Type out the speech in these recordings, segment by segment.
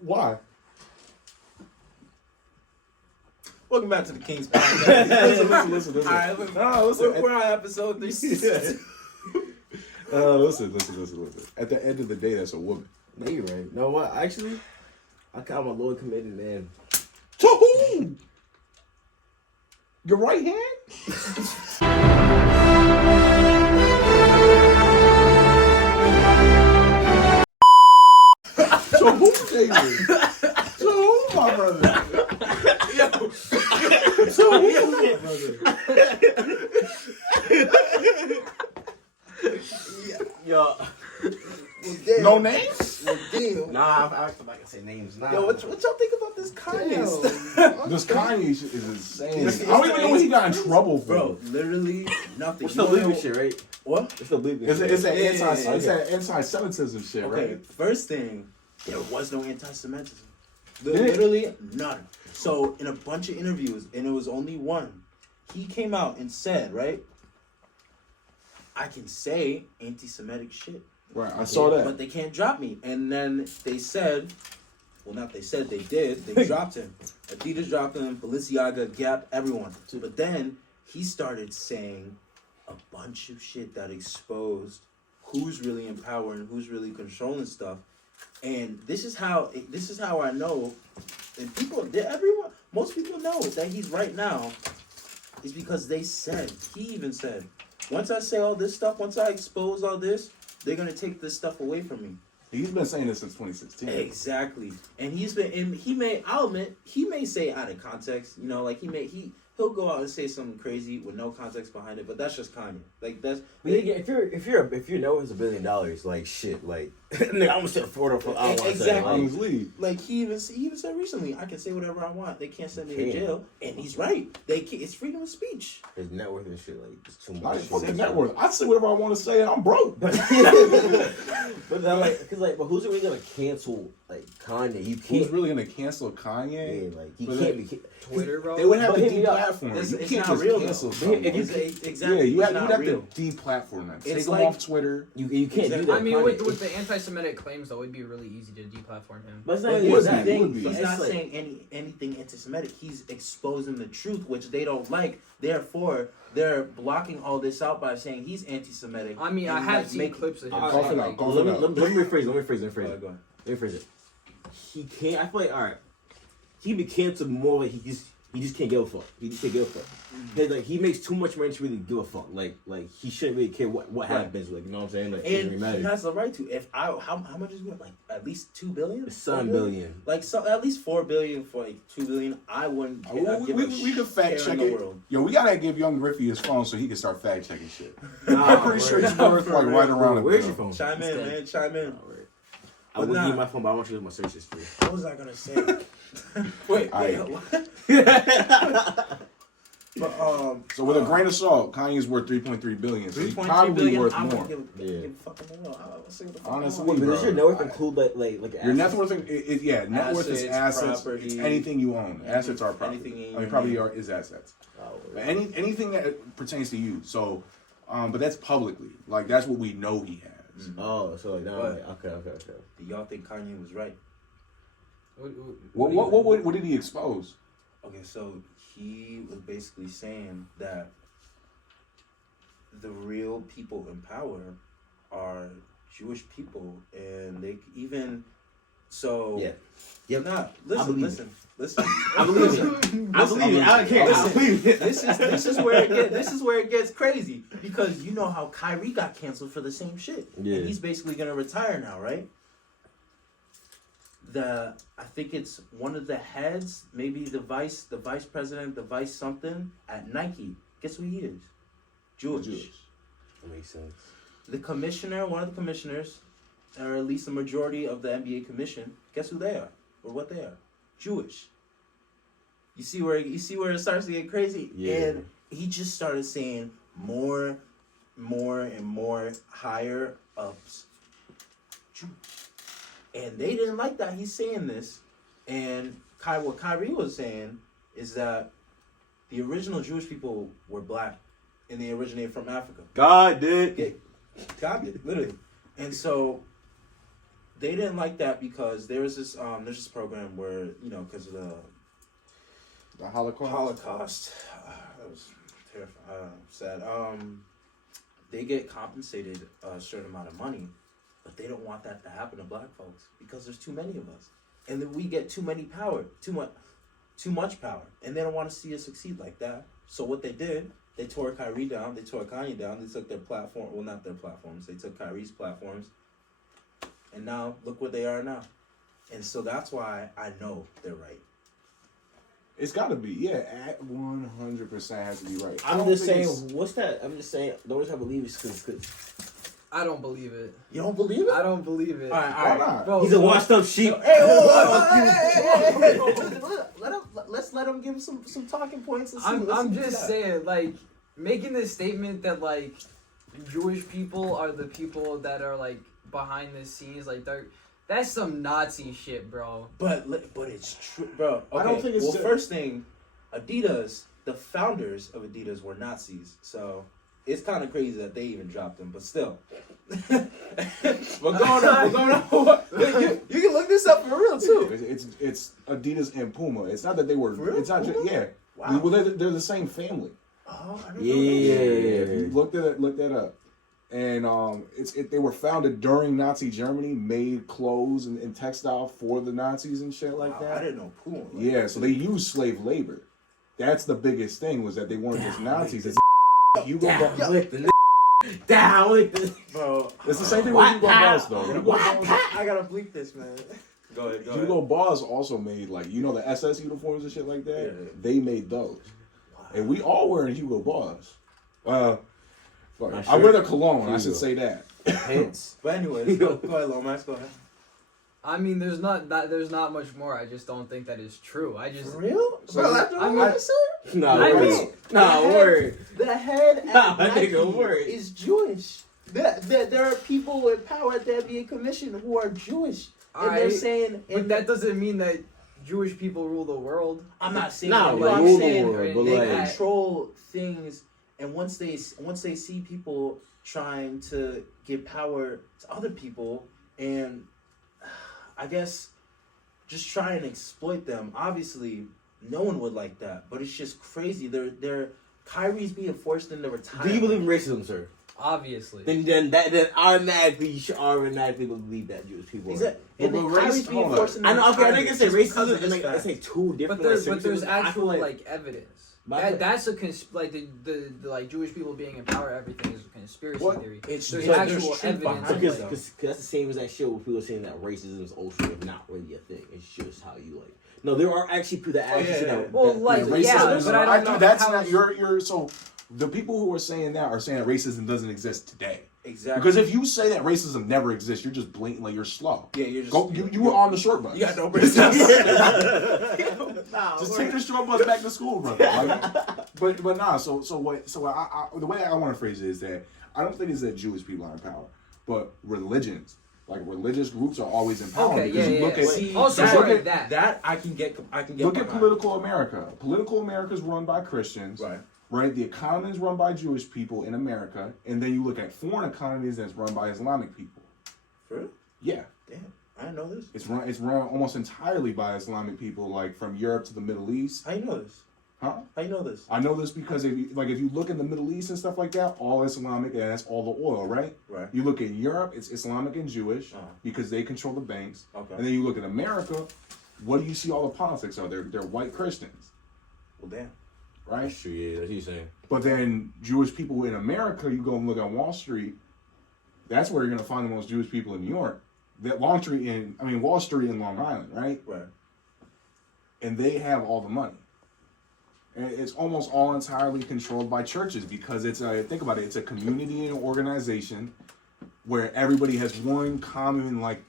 Why? Welcome back to the King's Podcast. Listen. All right, we're on episode 3. Listen. At the end of the day, that's a woman. No, you're right. You know what? Actually, I'm a low committed man. To who? Your right hand? So who, David? So who, my brother? So who, my brother? Yo. No names? Nah, I act like I say names. Nah. Yo, what y'all think about this Kanye stuff? This Kanye shit is insane. I don't even know what he got in trouble for. Bro, literally nothing. It's the legal shit, right? What? It's the legal It's shit. that anti-Semitism shit, Okay, right? first thing, there was no anti-Semitism. Literally none. So in a bunch of interviews, and it was only one, he came out and said, right, I can say anti-Semitic shit. Right, I saw that. But they can't drop me. And then they said, well, not they said, they did. They dropped him. Adidas dropped him, Balenciaga, Gap, everyone. But then he started saying a bunch of shit that exposed who's really in power and who's really controlling stuff. And this is how I know, and most people know that he's right now, is because he even said, once I say all this stuff, once I expose all this, they're gonna take this stuff away from me. He's been saying this since 2016. Exactly, and I'll admit, he may say out of context, you know, like he'll go out and say something crazy with no context behind it, but that's just Kanye. Like that's. But if you know it's $1 billion, like shit, like nigga, I'm gonna sit for it for exactly. Like he even said recently, I can say whatever I want. They can't send me to jail, and he's right. It's freedom of speech. His net worth and shit, like it's too I much. fuck the net worth. I say whatever I want to say, and I'm broke. But then, but who's really gonna cancel like Kanye? You can't. Who's really gonna cancel Kanye? Yeah, like he can't be. Twitter, bro. They would have to But hit me up. deplatform. You It's can't not just real, cancel though. someone. Exactly. You'd have to to deplatform them. Take It's them like- off Twitter. You can't do that. I mean, Kanye. with the anti-Semitic claims, though, it'd be really easy to deplatform him. But it's not It even would that. be, it would be. He's It's not like- saying anything anti-Semitic. He's exposing the truth, which they don't like. Therefore, they're blocking all this out by saying he's anti-Semitic. I mean, I and, have like, seen clips of him. Cough saying, it out, like, cough Let it me out. rephrase it. Go ahead. Let me rephrase it. He can't. I feel like all right. He be canceled more like he just can't give a fuck. He just can't give a fuck. Cause like he makes too much money to really give a fuck. Like he shouldn't really care what happens. Like you know what I'm saying? Like it doesn't And really he matter. has the right to. How much is it? Like at least $2 billion. It's $7 billion. Like at least $4 billion for like $2 billion. I wouldn't. I'd give a We can fact care check in the it. world. Yo, we gotta give Young Griffey his phone so he can start fact checking shit. Nah, I'm pretty sure he's worth like right around a Where's bill. your phone? Chime in, man. Chime in. I would give you my phone, but I want you to look at my search history. What was I gonna say? wait, what? But So with a grain of salt, Kanye's worth 3.3 billion. So he's 3.3 probably billion. worth I more. wouldn't give a Yeah. fuck in the world. I'll say what the fuck I Honestly, want. But does your bro, net worth include like your net assets? worth, net worth is Assets, assets. property. It's anything you own. Assets are property. Anything in I mean, your property name. is assets. Oh, But anything that pertains to you. So, but that's publicly. Like that's what we know he has. Oh, so like now, But- okay. Do y'all think Kanye was right? What did he expose? Okay, so he was basically saying that the real people in power are Jewish people, and they even so. Yeah. Yep. Nah, I listen. believe I believe it. I believe it. I don't care. I believe it. This is where it gets crazy, because you know how Kyrie got canceled for the same shit. Yeah. And he's basically gonna retire now, right? I think it's one of the heads, maybe the vice president, the vice something at Nike. Guess who he is? Jewish. That makes sense. The commissioner, one of the commissioners, or at least the majority of the NBA commission. Guess who they are, or what they are? Jewish. You see where it starts to get crazy? Yeah. And he just started saying more and more higher ups. Jewish. And they didn't like that he's saying this. And what Kyrie was saying is that the original Jewish people were black, and they originated from Africa. God did. Yeah, God did, literally. And so they didn't like that because there's this program where, you know, because of The Holocaust. that was terrifying, sad. They get compensated a certain amount of money, but they don't want that to happen to black folks because there's too many of us, and then we get too much power, and they don't want to see us succeed like that. So what they did, they tore Kyrie down, they tore Kanye down, they took their platform, well, not their platforms, they took Kyrie's platforms, and now look where they are now. And so that's why I know they're right. It's got to be, yeah, at 100% has to be right. I'm just saying, what's that? I'm just saying, the only reason I believe is because I don't believe it. You don't believe it? I don't believe it. All right. Bro, he's a washed up sheep. Let's let him give some talking points. I'm just saying, like, making this statement that, like, Jewish people are the people that are, like, behind the scenes, like, that's some Nazi shit, bro. But it's true, bro. Okay. I don't think it's well. First thing, Adidas, the founders of Adidas were Nazis, so it's kind of crazy that they even dropped them. But still, we're going on. You can look this up for real too. It's Adidas and Puma. It's not that they were. For real? It's not just yeah. Wow. Well, they're the same family. Oh, I didn't Yeah. If you look that up. And they were founded during Nazi Germany, made clothes and textile for the Nazis and shit like that. I didn't know Puma. Yeah, so they used slave labor. That's the biggest thing, was that they weren't just Nazis. It's Down with the Bro. It's the same thing with Hugo Boss, though. I gotta bleep this, man. Go ahead. Hugo Boss also made, like, you know, the SS uniforms and shit like that? Yeah. They made those. Wow. And we all wearing Hugo Boss. I sure. wear the cologne, I should say that. pants. But anyways, go ahead, Lomax, go ahead. I mean, there's not much more. I just don't think that is true. I just For real? So Bro, after all I said? Word. The head at Nike nigga, word. is Jewish. There are people in power at the NBA Commission who are Jewish. And they're Alright, saying... but that doesn't mean that Jewish people rule the world. I'm not saying No, that. rule I'm the saying world, but they like- control things, and once they see people trying to give power to other people, and I guess just try and exploit them. Obviously, no one would like that, but it's just crazy. They're Kyrie's being forced into retirement. Do you believe in racism, sir? Obviously. Then automatically you should automatically believe that Jewish people. Exactly. But And then race- Kyrie's being hold forced on. into I know. Okay, I retirement think it's a just because racism of and this like fact. it's like two different. But there's I feel actual like evidence. But That's a like the like Jewish people being in power. Everything is a conspiracy What? theory. It's There's but actual truth evidence. behind it, because though. that's the same as that shit where people saying that racism is also not really a thing. It's just how you like. No, there are actually people that actually say that. Well, that- like, that yeah, racism- but I don't know that's how not it's- you're so the people who are saying that are saying that racism doesn't exist today. Exactly. Because if you say that racism never exists, you're just blatantly you're slow. Yeah, you're just... Go, you were on the short bus. You got no Just Nah, take the short bus back to school, brother. Like, but nah. So I the way I want to phrase it is that I don't think it's that Jewish people are in power, but religions, like religious groups, are always in power. Okay, because you look at See, Also, that, sorry, that. that I can get look at behind. political America. Political America is run by Christians. Right. Right, the economy is run by Jewish people in America, and then you look at foreign economies that's run by Islamic people. For real? Yeah, Damn, I didn't know this. it's run almost entirely by Islamic people, like from Europe to the Middle East. How you know this? Huh? How you know this? I know this because if you look in the Middle East and stuff like that, all Islamic, and that's all the oil, right? Right. You look in Europe, it's Islamic and Jewish Uh-huh. because they control the banks. Okay. And then you look at America, what do you see all the politics are? They're white Christians, Well, damn. right? That's true. Yeah, that's what he's saying. But then Jewish people in America, you go and look at Wall Street, that's where you're gonna find the most Jewish people in New York. Wall Street in Long Island, right? Right. And they have all the money. And it's almost all entirely controlled by churches because think about it, it's a community and organization where everybody has one common like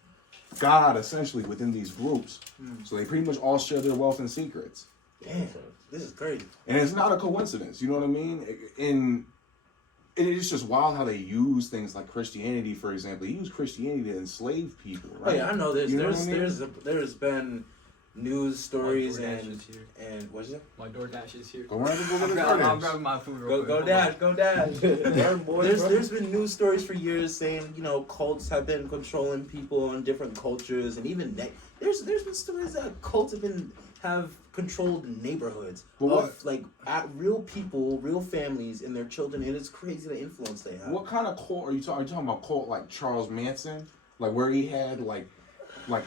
God essentially within these groups. So they pretty much all share their wealth and secrets. Damn. This is crazy. And it's not a coincidence, you know what I mean? And it is just wild how they use things like Christianity, for example. They use Christianity to enslave people, right? Oh yeah, I know this. You know what I mean? There's been news stories My DoorDash and is here. what's it? My DoorDash is here. Go around and go get I'm the grabbing DoorDash. my food real Go quick. Dash, go Dash. Run, boy, run. There's been news stories for years saying, you know, cults have been controlling people in different cultures, and even there's been stories that cults have controlled neighborhoods But of what- like at real people, real families, and their children, and it's crazy the influence they have. What kind of cult are you talking? Are you talking about cult like Charles Manson, like where he had like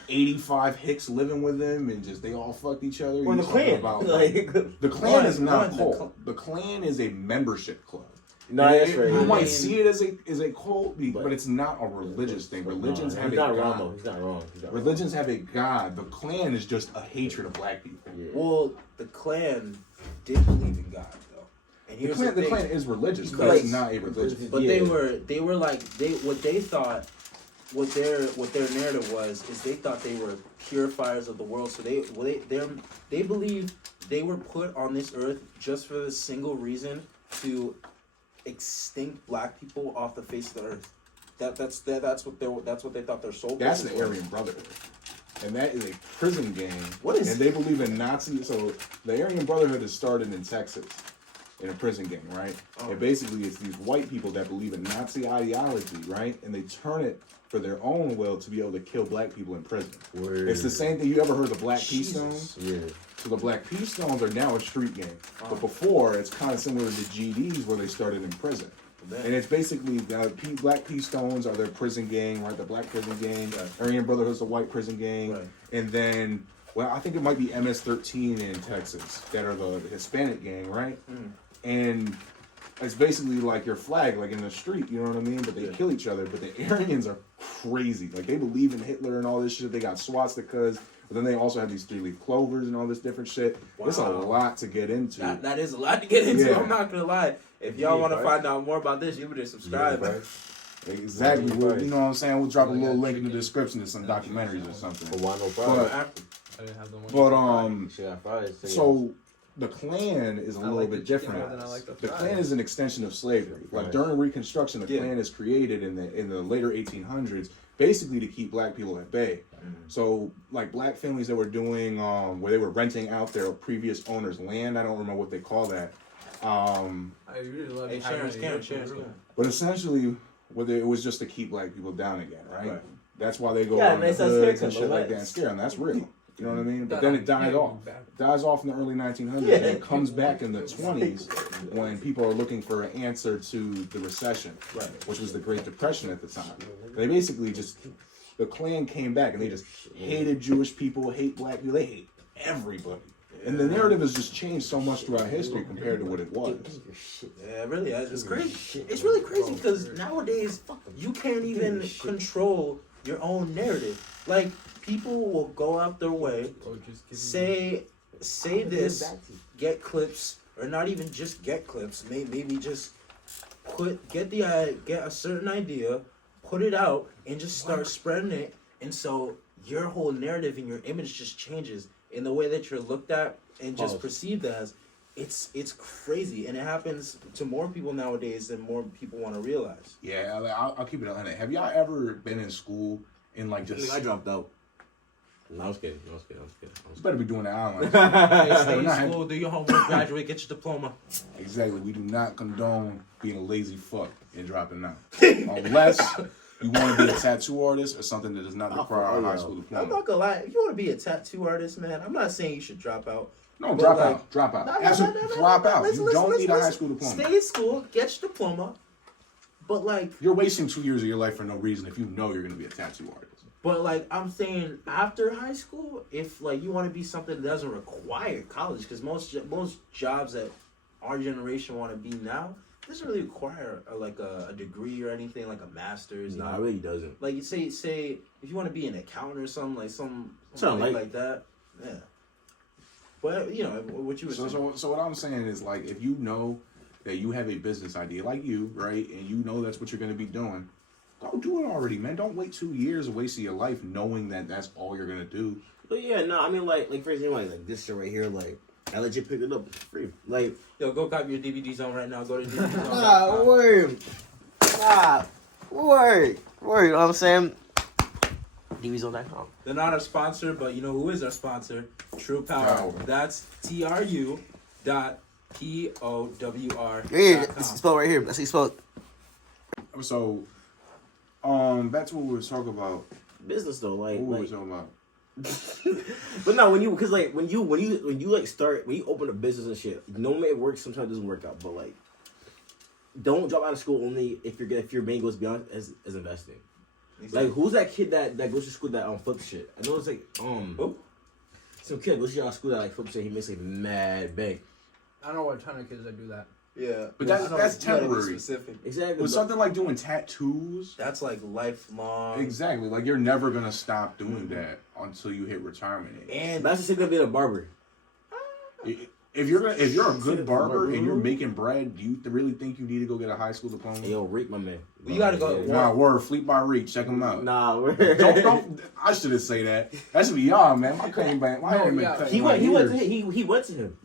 85 hicks living with him and just they all fucked each other? Or You the talking Klan. about, Like, the Klan is not a the cult. The Klan is a membership club. no, that's You right. might mean- see it as a cult, but it's not a religious thing. Religions have he's a not wrong, god. though. He's not wrong. He's not Religions have a god. The Klan is just a hatred of black people. wrong. Yeah. Well, the Klan did believe in God though, and The here's Klan, the the thing. Klan is religious, but Because- it's not a religion. But Yeah. they were like what they thought, what their narrative was is they thought they were purifiers of the world. So they believe they were put on this earth just for the single reason to extinct black people off the face of the earth. That's what they thought their soul. That's purpose the was. Aryan Brotherhood, and that is a prison gang. What is- And they believe in Nazi. So the Aryan Brotherhood is started in Texas, in a prison gang, right? Oh. And basically, it's these white people that believe in Nazi ideology, right? And they turn it for their own will to be able to kill black people in prison. Word. It's the same thing. You ever heard of the Black Peace Jesus. Stones? Yeah. So the Black Peace Stones are now a street gang, Oh. but before it's kind of similar to the GDs where they started in prison. And it's basically Black Peace Stones are their prison gang, right? The black prison gang. Right. Aryan Brotherhood's the white prison gang. Right. And then, well, I think it might be MS-13 in Texas that are the Hispanic gang, right? Mm. And it's basically like your flag, like in the street, you know what I mean? But they Yeah. kill each other. But the Aryans are crazy. Like they believe in Hitler and all this shit. They got swastikas. But then they also have these 3-leaf clovers and all this different shit. There's a Wow. lot to get into. That is a lot to get into. Yeah. I'm not gonna lie. If y'all Yeah, want to right. find out more about this, you better subscribe. Yeah, right. Exactly. Right. Well, you know what I'm saying? We'll drop a Like little that link in the chicken. description to some documentaries or something. But why no But problem? after, I didn't have the money. But Shit, I fried. so the Klan is a I little like the bit chicken different. more than I like the The fries. Klan is an extension of slavery. Like Right. during Reconstruction, the Yeah. Klan is created in the later 1800s, basically to keep black people at bay. So like black families that were doing where they were renting out their previous owners' land. I don't remember what they call that. I really love hey, Sharon's can. But essentially, it was just to keep black people down again, right? Right. That's why they go Yeah, on the nice ass hoods haircut, and shit like that and relax. scare them. That's real. You know what I mean? But then it died off. Dies off in the early 1900s Yeah. and it comes back in the 20s when people are looking for an answer to the recession, Right. which was the Great Depression at the time. They basically just, the Klan came back and they just hated Jewish people, hate black people, they hate everybody. And the narrative has just changed so much throughout history compared to what it was. Yeah, it really is. It's crazy. It's really crazy because nowadays you can't even control your own narrative. Like people will go out their way, say this, get clips, or not even just get clips. Maybe just get a certain idea, put it out, and just start spreading it. And so your whole narrative and your image just changes in the way that you're looked at and just Pause. perceived as. It's crazy, and it happens to more people nowadays than more people want to realize. Yeah, I'll keep it 100. Have y'all ever been in school and like just... I dropped out. No, I was kidding. I was kidding. You better be doing that online. Hey, stay in Nah, school, do your homework, graduate, get your diploma. Exactly. We do not condone being a lazy fuck and dropping out. Unless you want to be a tattoo artist or something that does not require a high school I'm diploma. not gonna lie. If you want to be a tattoo artist, man, I'm not saying you should drop out. No, But drop like- out. Drop out. No, Drop out. Listen, You don't listen, need a high listen. school diploma. Stay in school, get your diploma. But like, You're wasting 2 years of your life for no reason if you know you're going to be a tattoo artist. I'm saying after high school, if like you want to be something that doesn't require college, because most jobs that our generation want to be now doesn't really require a degree or anything like a master's. No, it really doesn't. Like you say if you want to be an accountant or something like something Something like that, yeah. But you know what you were saying. So what I'm saying is, like, if you know that you have a business idea like you, right, and you know that's what you're going to be doing, go do it already, man. Don't wait 2 years of wasting your life knowing that that's all you're going to do. But yeah, no, I mean, like for example, like this shit right here, like, I legit picked it up for free. Like, Yo, go copy your DVD zone right now. Go to DVD zone. word. Word. You know what I'm saying? TVZone.com. They're not our sponsor, but you know who is our sponsor? True Power. Power. That's TRU.POWR. Yeah, it's spelled right here. That's how you spell it. So, back to what we were talking about. Business though, like, What were we talking about? but no, when you like start when you open a business and shit, normally it works. Sometimes it doesn't work out, but like, don't drop out of school only if your main goal is beyond as investing. Like, who's that kid that goes to school that flips shit? I know it's like Who? some kid goes to school that like flips shit. He makes like mad bank. I know a ton of kids that do that. Yeah, But that's you gotta be temporary. Specific. Exactly. With something like doing tattoos, That's like lifelong. exactly. Like you're never gonna stop doing that until you hit retirement age. And that's the same thing being a barber. If you're a good barber and you're making bread, do you really think you need to go get a high school diploma? Hey, yo, Reek, my man. You gotta go. Yeah. Nah, word, Fleet by Reach, check them out. Nah, we're Don't. I shouldn't say that. That should be y'all, man. My cutting back. My hair been yeah. cutting he my went to ears. he went to him.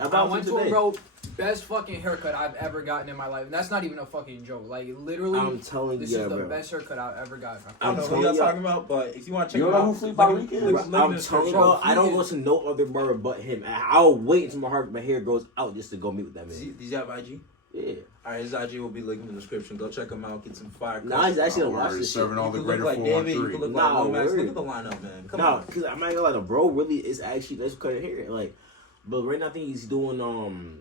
I went to him, bro. Best fucking haircut I've ever gotten in my life. And that's not even a fucking joke. Like, literally, I'm telling this you, is the bro. best haircut I've ever gotten. I don't know who y'all talking about, but if you want to check You him don't know out, who Fleet by Reach is? I'm telling you, bro, I don't go to no other barber but him. I'll wait until my hair grows out just to go meet with that man. Does he have IG? Yeah. Alright, his IG will be linked in the description. Go check him out. Get some fire. Nah, he's actually Oh, gonna watch word, this serving shit. all the You can greater look like David. You can 413. look like Nah, Lomax. word. Look at the lineup, man. Come No, on. because I'm not gonna lie, the bro really is actually that's cutting hair. Like, but right now I think he's doing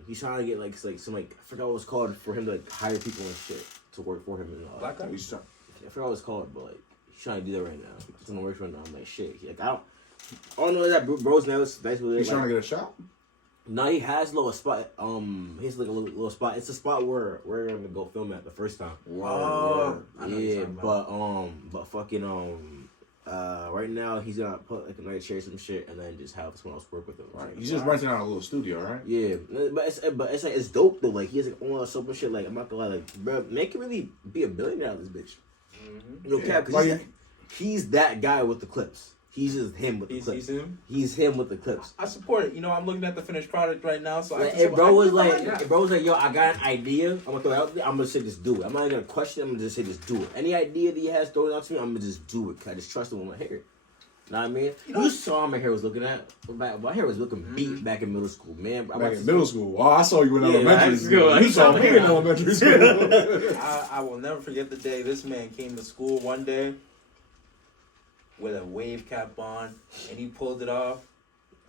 he's trying to get like some I forgot what it's called for him to like hire people and shit to work for him and Black guy? He's trying- I forgot what it's called, but like he's trying to do that right now. It's gonna work right now. I'm like shit. Like I don't know that bro's now. That's what He's trying to get a shot? No, he has a little spot. He has like a little spot. It's a spot where we're gonna go film at the first time. Oh, I know what you're Yeah, talking about. but fucking right now he's gonna put like another chair, some shit, and then just have someone else work with him. Right. He's just renting out a little studio, right? Yeah, but it's like it's dope though. Like he has like all that soap and shit. Like I'm not gonna lie, like bro, man can really be a billionaire out of this bitch. You know, Yeah, because like- he's that guy with the clips. He's just him with the clips. He's him. He's him with the clips. I support it. You know, I'm looking at the finished product right now, so I Like, just. if bro was like, Yeah. if bro was like, yo, I got an idea. I'm gonna throw it out there. I'm gonna say just do it. I'm not even gonna question. I'm gonna just say just do it. Any idea that he has thrown out to me, I'm gonna just do it. 'Cause I just trust him with my hair. Know what I mean? You saw how my hair was looking at. My hair was looking beat back in middle school, man. Back in middle school. Oh, I saw you in Yeah, elementary high school. school. You saw me in elementary school. I will never forget the day this man came to school one day with a wave cap on, and he pulled it off.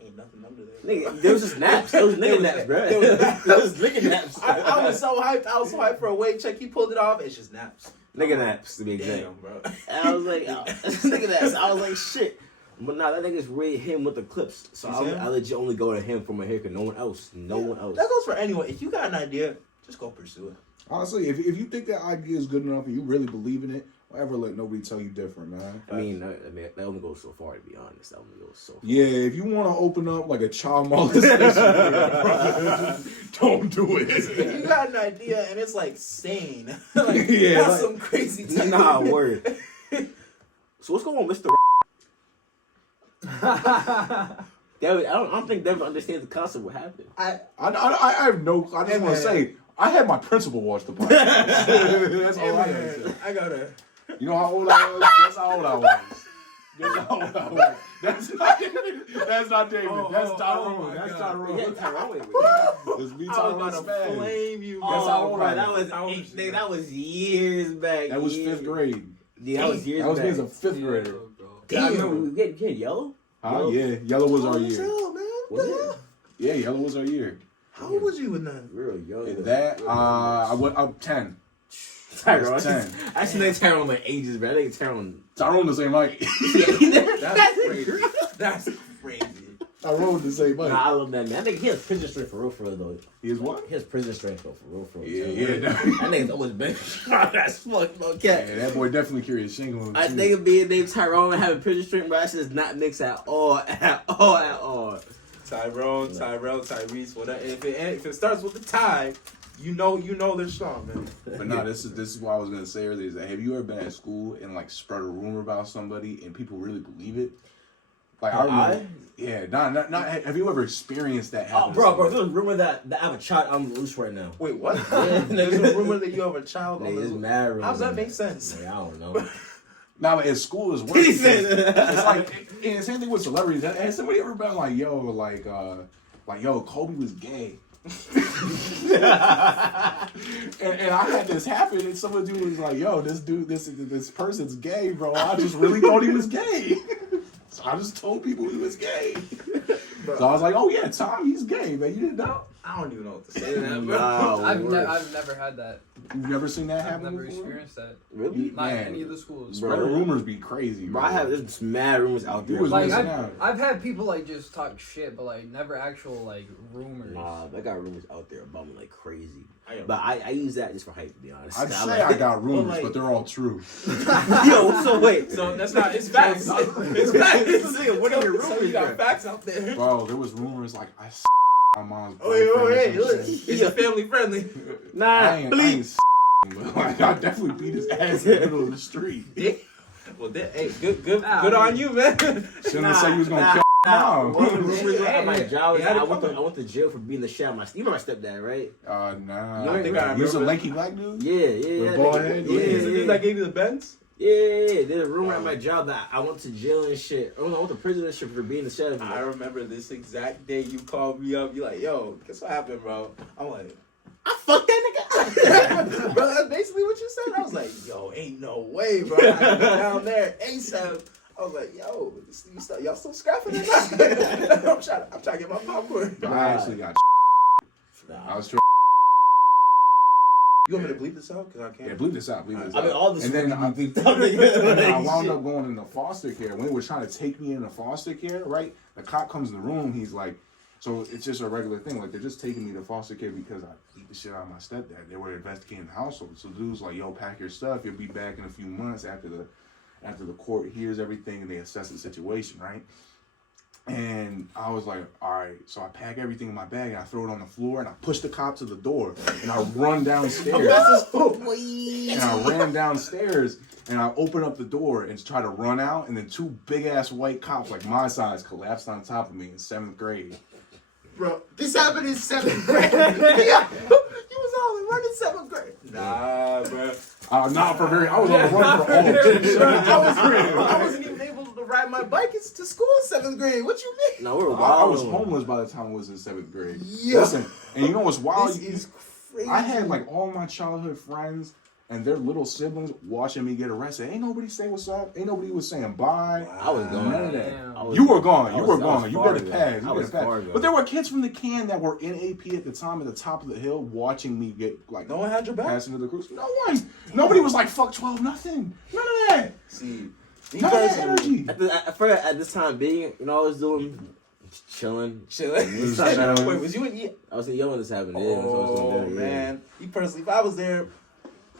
Ain't nothing under there. Nigga, there was just naps. There was nigga naps, bro. There was nigga naps. I was so hyped. I was so hyped for a wave check. He pulled it off. It's just naps. Nigga naps, to be exact. Damn, bro. And I was like, oh, nigga naps. I was like, shit. But nah, that nigga's really him with the clips. So He's him? I legit only go to him for my hair, cause no one else. No one else. That goes for anyone. If you got an idea, just go pursue it. Honestly, if you think that idea is good enough and you really believe in it, don't ever let nobody tell you different, man. I mean, that only goes so far, to be honest. That only goes so far. Yeah, if you want to open up like a child molestation, don't do it. If you got an idea and it's like sane, like Yeah, not like- some crazy type Nah, of- word. So what's going on, Mr. David, I don't think David understands the concept of what happened. I have no. I just want to say I had my principal watch the podcast. That's all I know. I gotta. You know how old I was? That's how old I was. That's how old I was. That's not David. That's Tyrone. my That's God. Tyrone. Yeah, Tyrone. It's me, I was Tyrone about to Spaz. flame you. That's how old I that am. was nigga, that was years back. That was years. 5th grade. Yeah, that was years That was back. me as a 5th grader. Damn, I remember we had yellow. Huh? Yeah, yellow was our year. Hell, man. Was it? Yeah, yellow was our year. How old was you in that? Real young. And that I went up 10. Tyrone. I was 10. I actually think Tyrone like ages, bro. I think Tyrone. Tyrone the same height. That's crazy. That's crazy. Tyrone the same height. Nah, I love that man. I think he has prison strength for real though. He is what? He has prison strength though, for real. Yeah. That nigga's always been. That's fucked up, cat. Yeah, that boy definitely carried a shingle on him, I too. think of being named Tyrone and having prison strength, but that shit is not mixed at all. Tyrone, Tyrell, Tyrese, whatever. If it starts with the tie, you know they're strong, man. But no, this is what I was gonna say earlier. Is that have you ever been at school and like spread a rumor about somebody and people really believe it? Like I remember, yeah, not. Have you ever experienced that? Oh, happen to bro, somebody? there's a rumor that I have a child on the loose right now. Wait, what? Yeah. There's a rumor that you have a child on Nigga, it's the mad rumor. How does that make sense? Like, I don't know. Now at school is worse. He said It's like, and same thing with celebrities. Has somebody ever been like, yo, Kobe was gay? and I had this happen, and some dude was like, yo, this person's gay, bro. I just really thought he was gay. So I just told people he was gay. So I was like, oh yeah, Tom, he's gay, man. You didn't know? I don't even know what to say to that, bro. No, I've never had that. You've never seen that I've happen never before? experienced that. Really? Not in Man. any of the schools. Bro. Bro, the rumors be crazy, Bro, I have there's mad rumors out there. You was Like missing out. I've had people like just talk shit, but like never actual like rumors. Nah, I got rumors out there about me like crazy. I But I use that just for hype, to be honest. I'd I'm say I got rumors, like- but they're all true. Yo, so wait. So that's not. It's facts. It's facts. What are your So rumors? you got bro? facts out there. Bro, there was rumors like I my mom's Oh, wait, boyfriend or wait, some look. shit. It's family friendly. Nah, I ain't please. like, I definitely beat his ass in the middle of the street. Well, hey, good Nah, on man. you, man. Shouldn't have said you was gonna kill One of the mom. rumors at my job is He had that it I coming. went to jail for being the shit out of my. You remember my stepdad, right? Nah. I think I You was a remember. lanky black dude? Yeah. bald head? Yeah, Is the yeah, dude that gave you the Benz? yeah. There's a rumor at my job that I went to jail and shit. I went to prison and shit for being the shit out of me. I remember this exact day you called me up. You're like, yo, guess what happened, bro? I'm like, I fucked that nigga. bro, that's basically what you said. I was like, yo, ain't no way, bro. I had to be down there ASAP. I was like, yo, y'all still scrapping or not? I'm trying to get my popcorn. But I actually got I was trying. You want me to bleep this out? Because I can't. Yeah, bleep this out. Bleep this I mean, out. all this And then I, bleeped and out. then I wound up going into foster care. When they were trying to take me into foster care, right? The cop comes in the room. He's like, so it's just a regular thing. Like, they're just taking me to foster care because I beat the shit out of my stepdad. They were investigating the household. So the dude's like, yo, pack your stuff. You'll be back in a few months after the court hears everything and they assess the situation, right? And I was like, all right. So I pack everything in my bag and I throw it on the floor and I push the cop to the door and I run downstairs. And I ran downstairs and I open up the door and try to run out, and then two big ass white cops like my size collapsed on top of me in 7th grade. Bro, this happened in 7th grade. Yeah. You was all running 7th grade. Nah, bro. Not for very. I was on the run for all of 7th grade. I wasn't even able to ride my bike to school in 7th grade. What you mean? No, we're I wild. was homeless by the time I was in 7th grade. Yeah. Listen, and you know what's wild? This is crazy. I had like all my childhood friends and their little siblings watching me get arrested. Ain't nobody say what's up. Ain't nobody was saying bye. I was gone. None of that. Damn. You were gone. I You was- were I was gone. You far got a gone. pass. You I got was a pass. far gone. But there were kids from the can that were in AP at the time at the top of the hill watching me get like No one had your back. pass into the cruise. No one. Nobody was like fuck 12. Nothing. None of that. See, me None of that personally, energy. At this time being, you know, I was doing chilling. chilling. Chilling. Wait, was you in? I was young when this happened. Yeah, that's what I was Oh doing there, yeah. man, me personally, if I was there,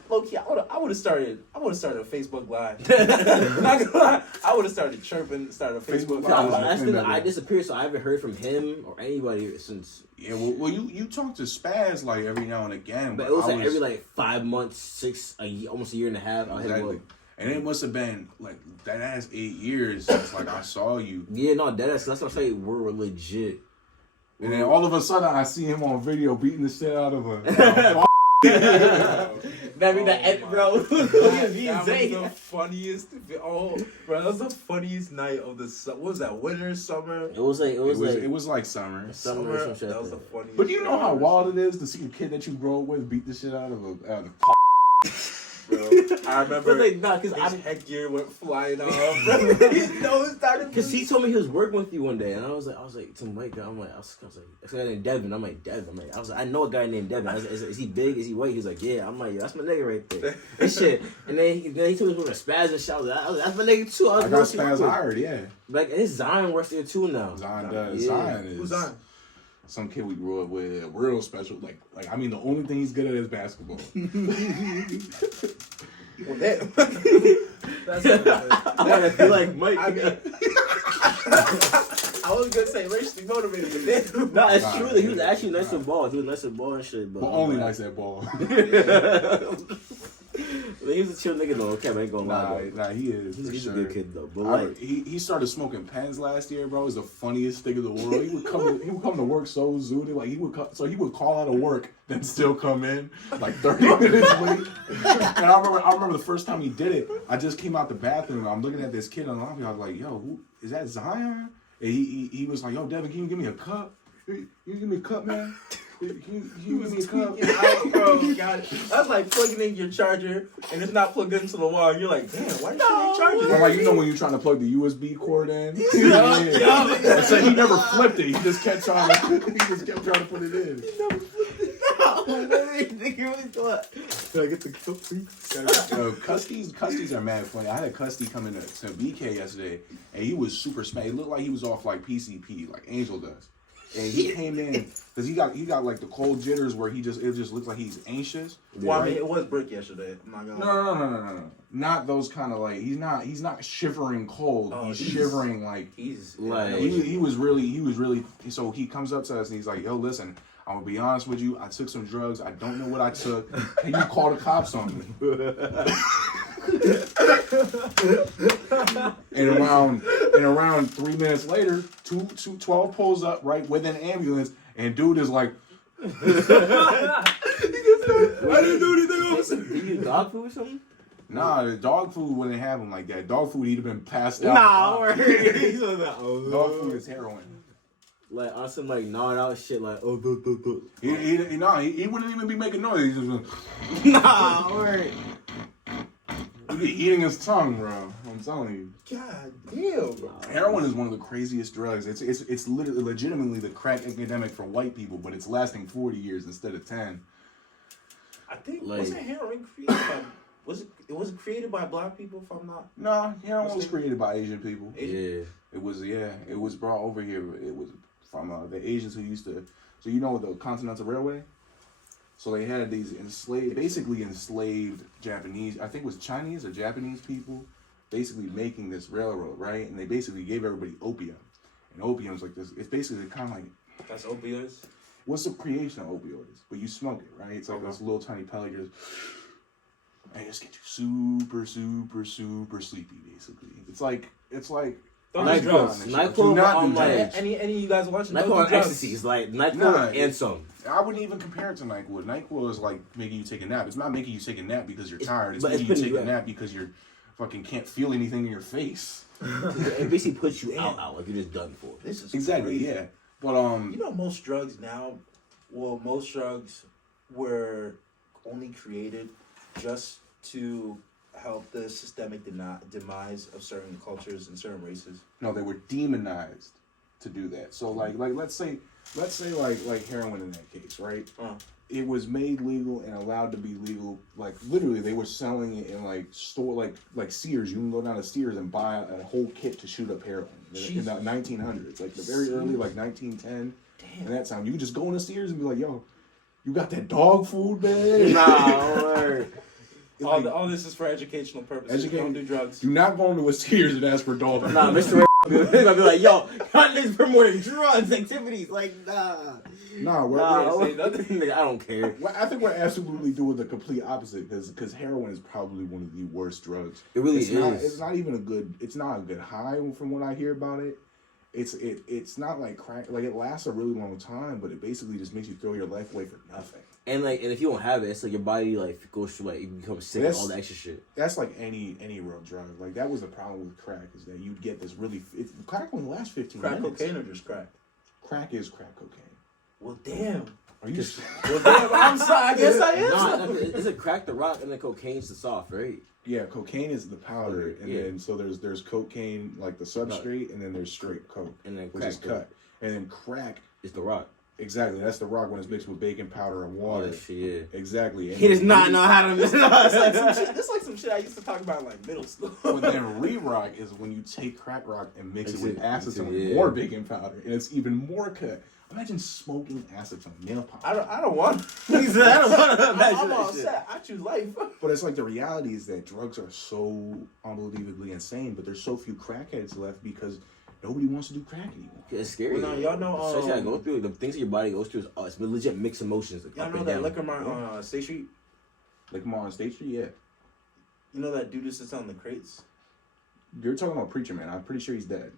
low key, I would have started a Facebook Live. Not gonna lie, I would have started chirping, started a Facebook Facebook Yeah, Live. Live. last thing I disappeared, so I haven't heard from him or anybody since. Yeah, well, you talk to Spaz like every now and again, But it was I like every like 5 months, almost a year and a half. I hit him exactly. up. And it must have been like that ass 8 years since like I saw you. Yeah, no, that's what I'm saying. We're legit. And then all of a sudden I see him on video beating the shit out of a That mean that Ep, bro. That was the funniest. Oh, bro, that was the funniest night of the. What was that? Winter, summer, It was like it was like summer. summer or some shit. That was the funniest. But you know how wild it is to see a kid that you grow up with beat the shit out of a Bro, I remember. But like, nah, cause his headgear went flying off. Bro. His nose started. Cause he told me he was working with you one day, and I was like, some white guy. I was like, it's a guy named Devin. I'm like, Devin. I was like, I know a guy named Devin. I was like, is he big? Is he white? He's like, yeah. I'm like, yeah, that's my nigga right there. And shit. And then he told me he was working with Spaz and shit. I was like, that's my nigga too. I got Spaz hired, yeah. Like his Zion works there too now. Zion does. Yeah. Zion is Who's on? some kid we grew up with, real special. Like I mean, the only thing he's good at is basketball. Well, damn. That's what it is. I feel like Mike. I mean, I was gonna say racially motivated, but then. No, it's true that he was actually nice with ball. He was nice with ball and shit. But But only nice at ball. He's a chill nigga though. Okay, I ain't gonna lie. Nah, he is. for He's sure. a good kid though. But like, he started smoking pens last year, bro. It was the funniest thing in the world. He would come to work so zooted, like he would call out of work, then still come in like 30 minutes late. And I remember the first time he did it. I just came out the bathroom. I'm looking at this kid in the lobby. I was like, "Yo, who is that? Zion?" And he was like, "Yo, Devin, can you give me a cup? Can you give me a cup, man? Can you give me a cup?" Bro, God, that's like plugging in your charger and it's not plugged into the wall. And you're like, damn, why you shouldn't charge I'm like, you know when you're trying to plug the USB cord in? And so he never flipped it. He just kept trying to put it in. Can I get the cup, please? Custies are mad funny. I had a Custy come into to BK yesterday, and he was super smacked. It looked like he was off like PCP, like Angel does. And he came in because he got like the cold jitters where it just looks like he's anxious. Well, I mean, it was brick yesterday. I'm not gonna lie. No. Not those kind of like he's not shivering cold. Oh, he's shivering like He's like- he was really. So he comes up to us and he's like, "Yo, listen, I'm gonna be honest with you. I took some drugs. I don't know what I took. Can you call the cops on me?" and around 3 minutes later, 12 pulls up right with an ambulance, and dude is like, I didn't do anything, officer. Did you dog food or something? "Nah, the dog food wouldn't have him like that. Dog food, he'd have been passed out." Nah, Dog food is heroin. Like on some like gnawed out shit, like do. He wouldn't even be making noise. He's just Nah, word. he'd be eating his tongue, bro. I'm telling you. God damn, bro. Heroin is one of the craziest drugs. It's literally legitimately the crack epidemic for white people, but it's lasting 40 years instead of 10. I think Like- wasn't heroin created by it was created by black people if I'm not. No, heroin was created by Asian people. Yeah. It was brought over here. It was from the Asians who used to. So you know the Continental Railway. So they had these basically enslaved Japanese. I think it was Chinese or Japanese people, basically making this railroad, right? And they basically gave everybody opium, and opium's like this. It's basically kind of like That's opioids. what's the creation of opioids? But you smoke it, right? It's like this little tiny pellet, and it just get you super, super, super sleepy. Basically, it's like. Don't Night do drugs. club. Do Night club not on do like drugs. Any of you guys watching? night Don't club do drugs. ecstasy is like night Nah, club and some. I wouldn't even compare it to NyQuil. NyQuil is like making you take a nap. It's not making you take a nap because you're tired. It's but it's making you putting take you a out. nap because you're fucking can't feel anything in your face. It basically puts you out like you're just done for. This is Exactly, crazy. yeah. But You know, most drugs now, most drugs were only created just to help the systemic demise of certain cultures and certain races. no, they were demonized to do that. So like let's say like heroin in that case, right? It was made legal and allowed to be legal. Like literally, they were selling it in like store like Sears. You can go down to Sears and buy a whole kit to shoot up heroin in the 1900s, like the very early like 1910. Damn. And that time, you could just go into Sears and be like, "Yo, you got that dog food, man?" Nah, word. All this is for educational purposes. Don't do drugs. Do not go into a Sears and ask for dog food. Nah, Mr. Ray gonna be like, yo, condoms promoting drugs activities. Like, nah. say nothing. Nigga, I don't care. I think we're absolutely doing the complete opposite because heroin is probably one of the worst drugs. It really it's is. Not, it's not even a good. It's not a good high from what I hear about it. It's not like crack. Like it lasts a really long time, but it basically just makes you throw your life away for nothing. And like, and if you don't have it, it's like your body like goes through like you become sick and all the extra shit. That's like any real drug. Like that was the problem with crack is that you'd get this really. Crack only lasts 15 Crack minutes. cocaine or just crack? Crack is crack cocaine. Well, damn. Are you? Well, damn. I'm sorry. I guess I am. Nah, it's a crack the rock and then cocaine's the soft, right? Yeah, cocaine is the powder, and then so there's cocaine like the substrate, and then there's straight coke, And then which crack is cut, and then crack. It's the rock. Exactly, that's the rock when it's mixed with baking powder and All water. that shit, yeah. Exactly. He does not know how to mix it up. It's like some shit I used to talk about in like middle school. But then re-rock is when you take crack rock and mix it with acetone, yeah. more baking powder, and it's even more cut. Imagine smoking acetone nail polish. I don't want. He said, I don't want to imagine I'm all that shit. set. I choose life. But it's like the reality is that drugs are so unbelievably insane, but there's so few crackheads left because nobody wants to do crack anymore. It's scary. Well, no, y'all know, Shit I go through, the things that your body goes through is it's legit mixed emotions. Y'all up know and that down. liquor mart on State Street? Like more on State Street, yeah. You know that dude who sits on the crates? You're talking about Preacher Man. I'm pretty sure he's dead.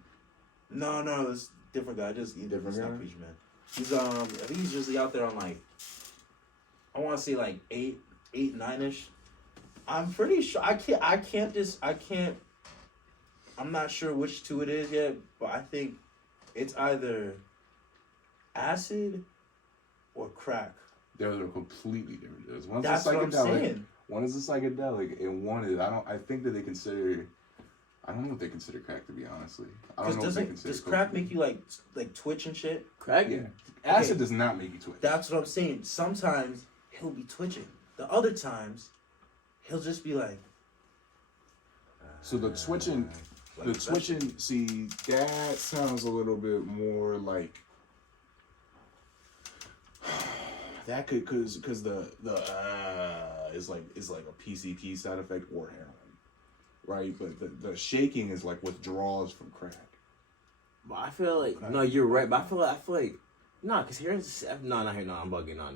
No, it's a different guy. Different It's guy? not Preacher Man. He's I think he's usually out there on like, I want to say like 8, 9-ish. I'm pretty sure I'm not sure which two it is yet, but I think it's either acid or crack. They're completely different drugs. One's That's a what I'm psychedelic. saying. One is a psychedelic, and one is I think that they consider. I don't know what they consider crack, to be honestly. I don't know what they consider. Does crack make you like twitch and shit? Crack? Yeah. Acid does not make you twitch. That's what I'm saying. Sometimes he'll be twitching. The other times, he'll just be like. So the twitching, see, that sounds a little bit more like that could because the is like a PCP side effect or heroin, right? But the shaking is like withdrawals from crack. But I feel like no, you're right. But I feel like no, because here's not here. No, I'm bugging. No,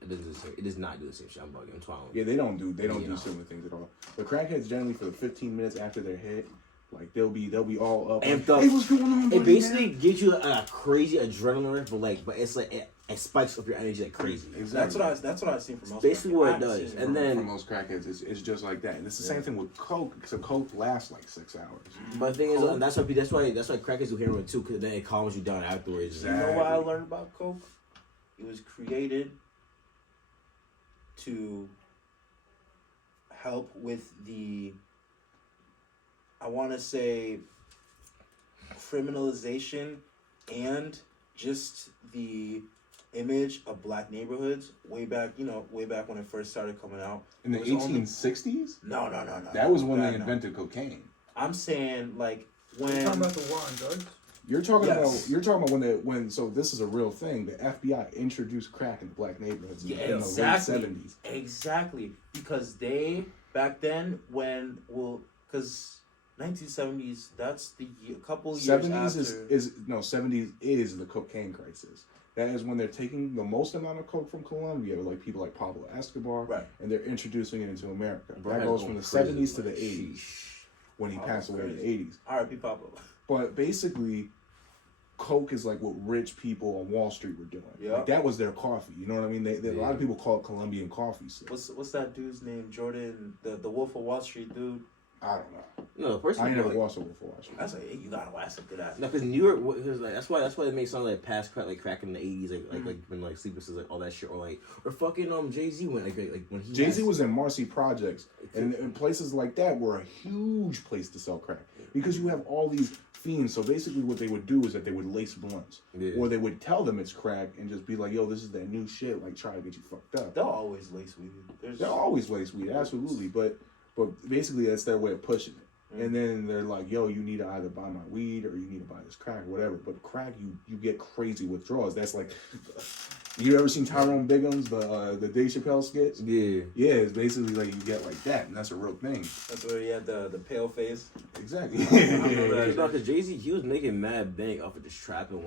it does not do the same shit. I'm bugging. I'm twirling. Yeah, they don't do similar things at all. The crackheads generally for the 15 minutes after they're hit, like they'll be all up. And like, hey, what's going on? It basically gives you a crazy adrenaline rush, but it's like it spikes up your energy like crazy. Exactly. That's what I've seen from most. Basically what it does, and then for most crackheads, it's just like that. And it's the same thing with coke. So coke lasts like 6 hours. But the thing is, that's why crackheads do heroin too, because then it calms you down afterwards. You know what I learned about coke? It was created to help with the, I want to say, criminalization and just the image of black neighborhoods way back when it first started coming out. In the 1860s? No. That was when they invented cocaine. I'm saying like when You're talking about the war on drugs? You're talking about when so this is a real thing. The FBI introduced crack into black neighborhoods in the late 70s. Exactly. Because they back then because 1970s, that's the couple years 70s after. 70s is the cocaine crisis. That is when they're taking the most amount of coke from Colombia, like people like Pablo Escobar, right, and they're introducing it into America. Bro, that goes from the 70s to the 80s, when he passed away in the 80s. R.I.P. Pablo. But basically, coke is like what rich people on Wall Street were doing. Yeah, like, that was their coffee. You know what I mean? A lot of people call it Colombian coffee. So. What's that dude's name? Jordan, the Wolf of Wall Street dude. I don't know. No, the person I ain't never watched it before. That's like, hey, you gotta watch it. Good ass. No, because New York, cause like that's why it makes something like past crack, like crack in the 80s, like when like Sleepers like all that shit, or fucking Jay-Z went like when he Jay-Z was in Marcy Projects, and places like that were a huge place to sell crack because you have all these fiends. So basically, what they would do is that they would lace blunts, or they would tell them it's crack and just be like, "Yo, this is that new shit." Like, try to get you fucked up. They'll always lace weed. They'll always lace weed, absolutely. But basically, that's their way of pushing it. And then they're like, yo, you need to either buy my weed or you need to buy this crack or whatever. But crack, you get crazy withdrawals. That's like, you ever seen Tyrone Biggums, the Dave Chappelle skits? Yeah. Yeah, it's basically like you get like that, and that's a real thing. That's where he had the pale face. Exactly. Because Jay-Z, he was making mad bank off of just trapping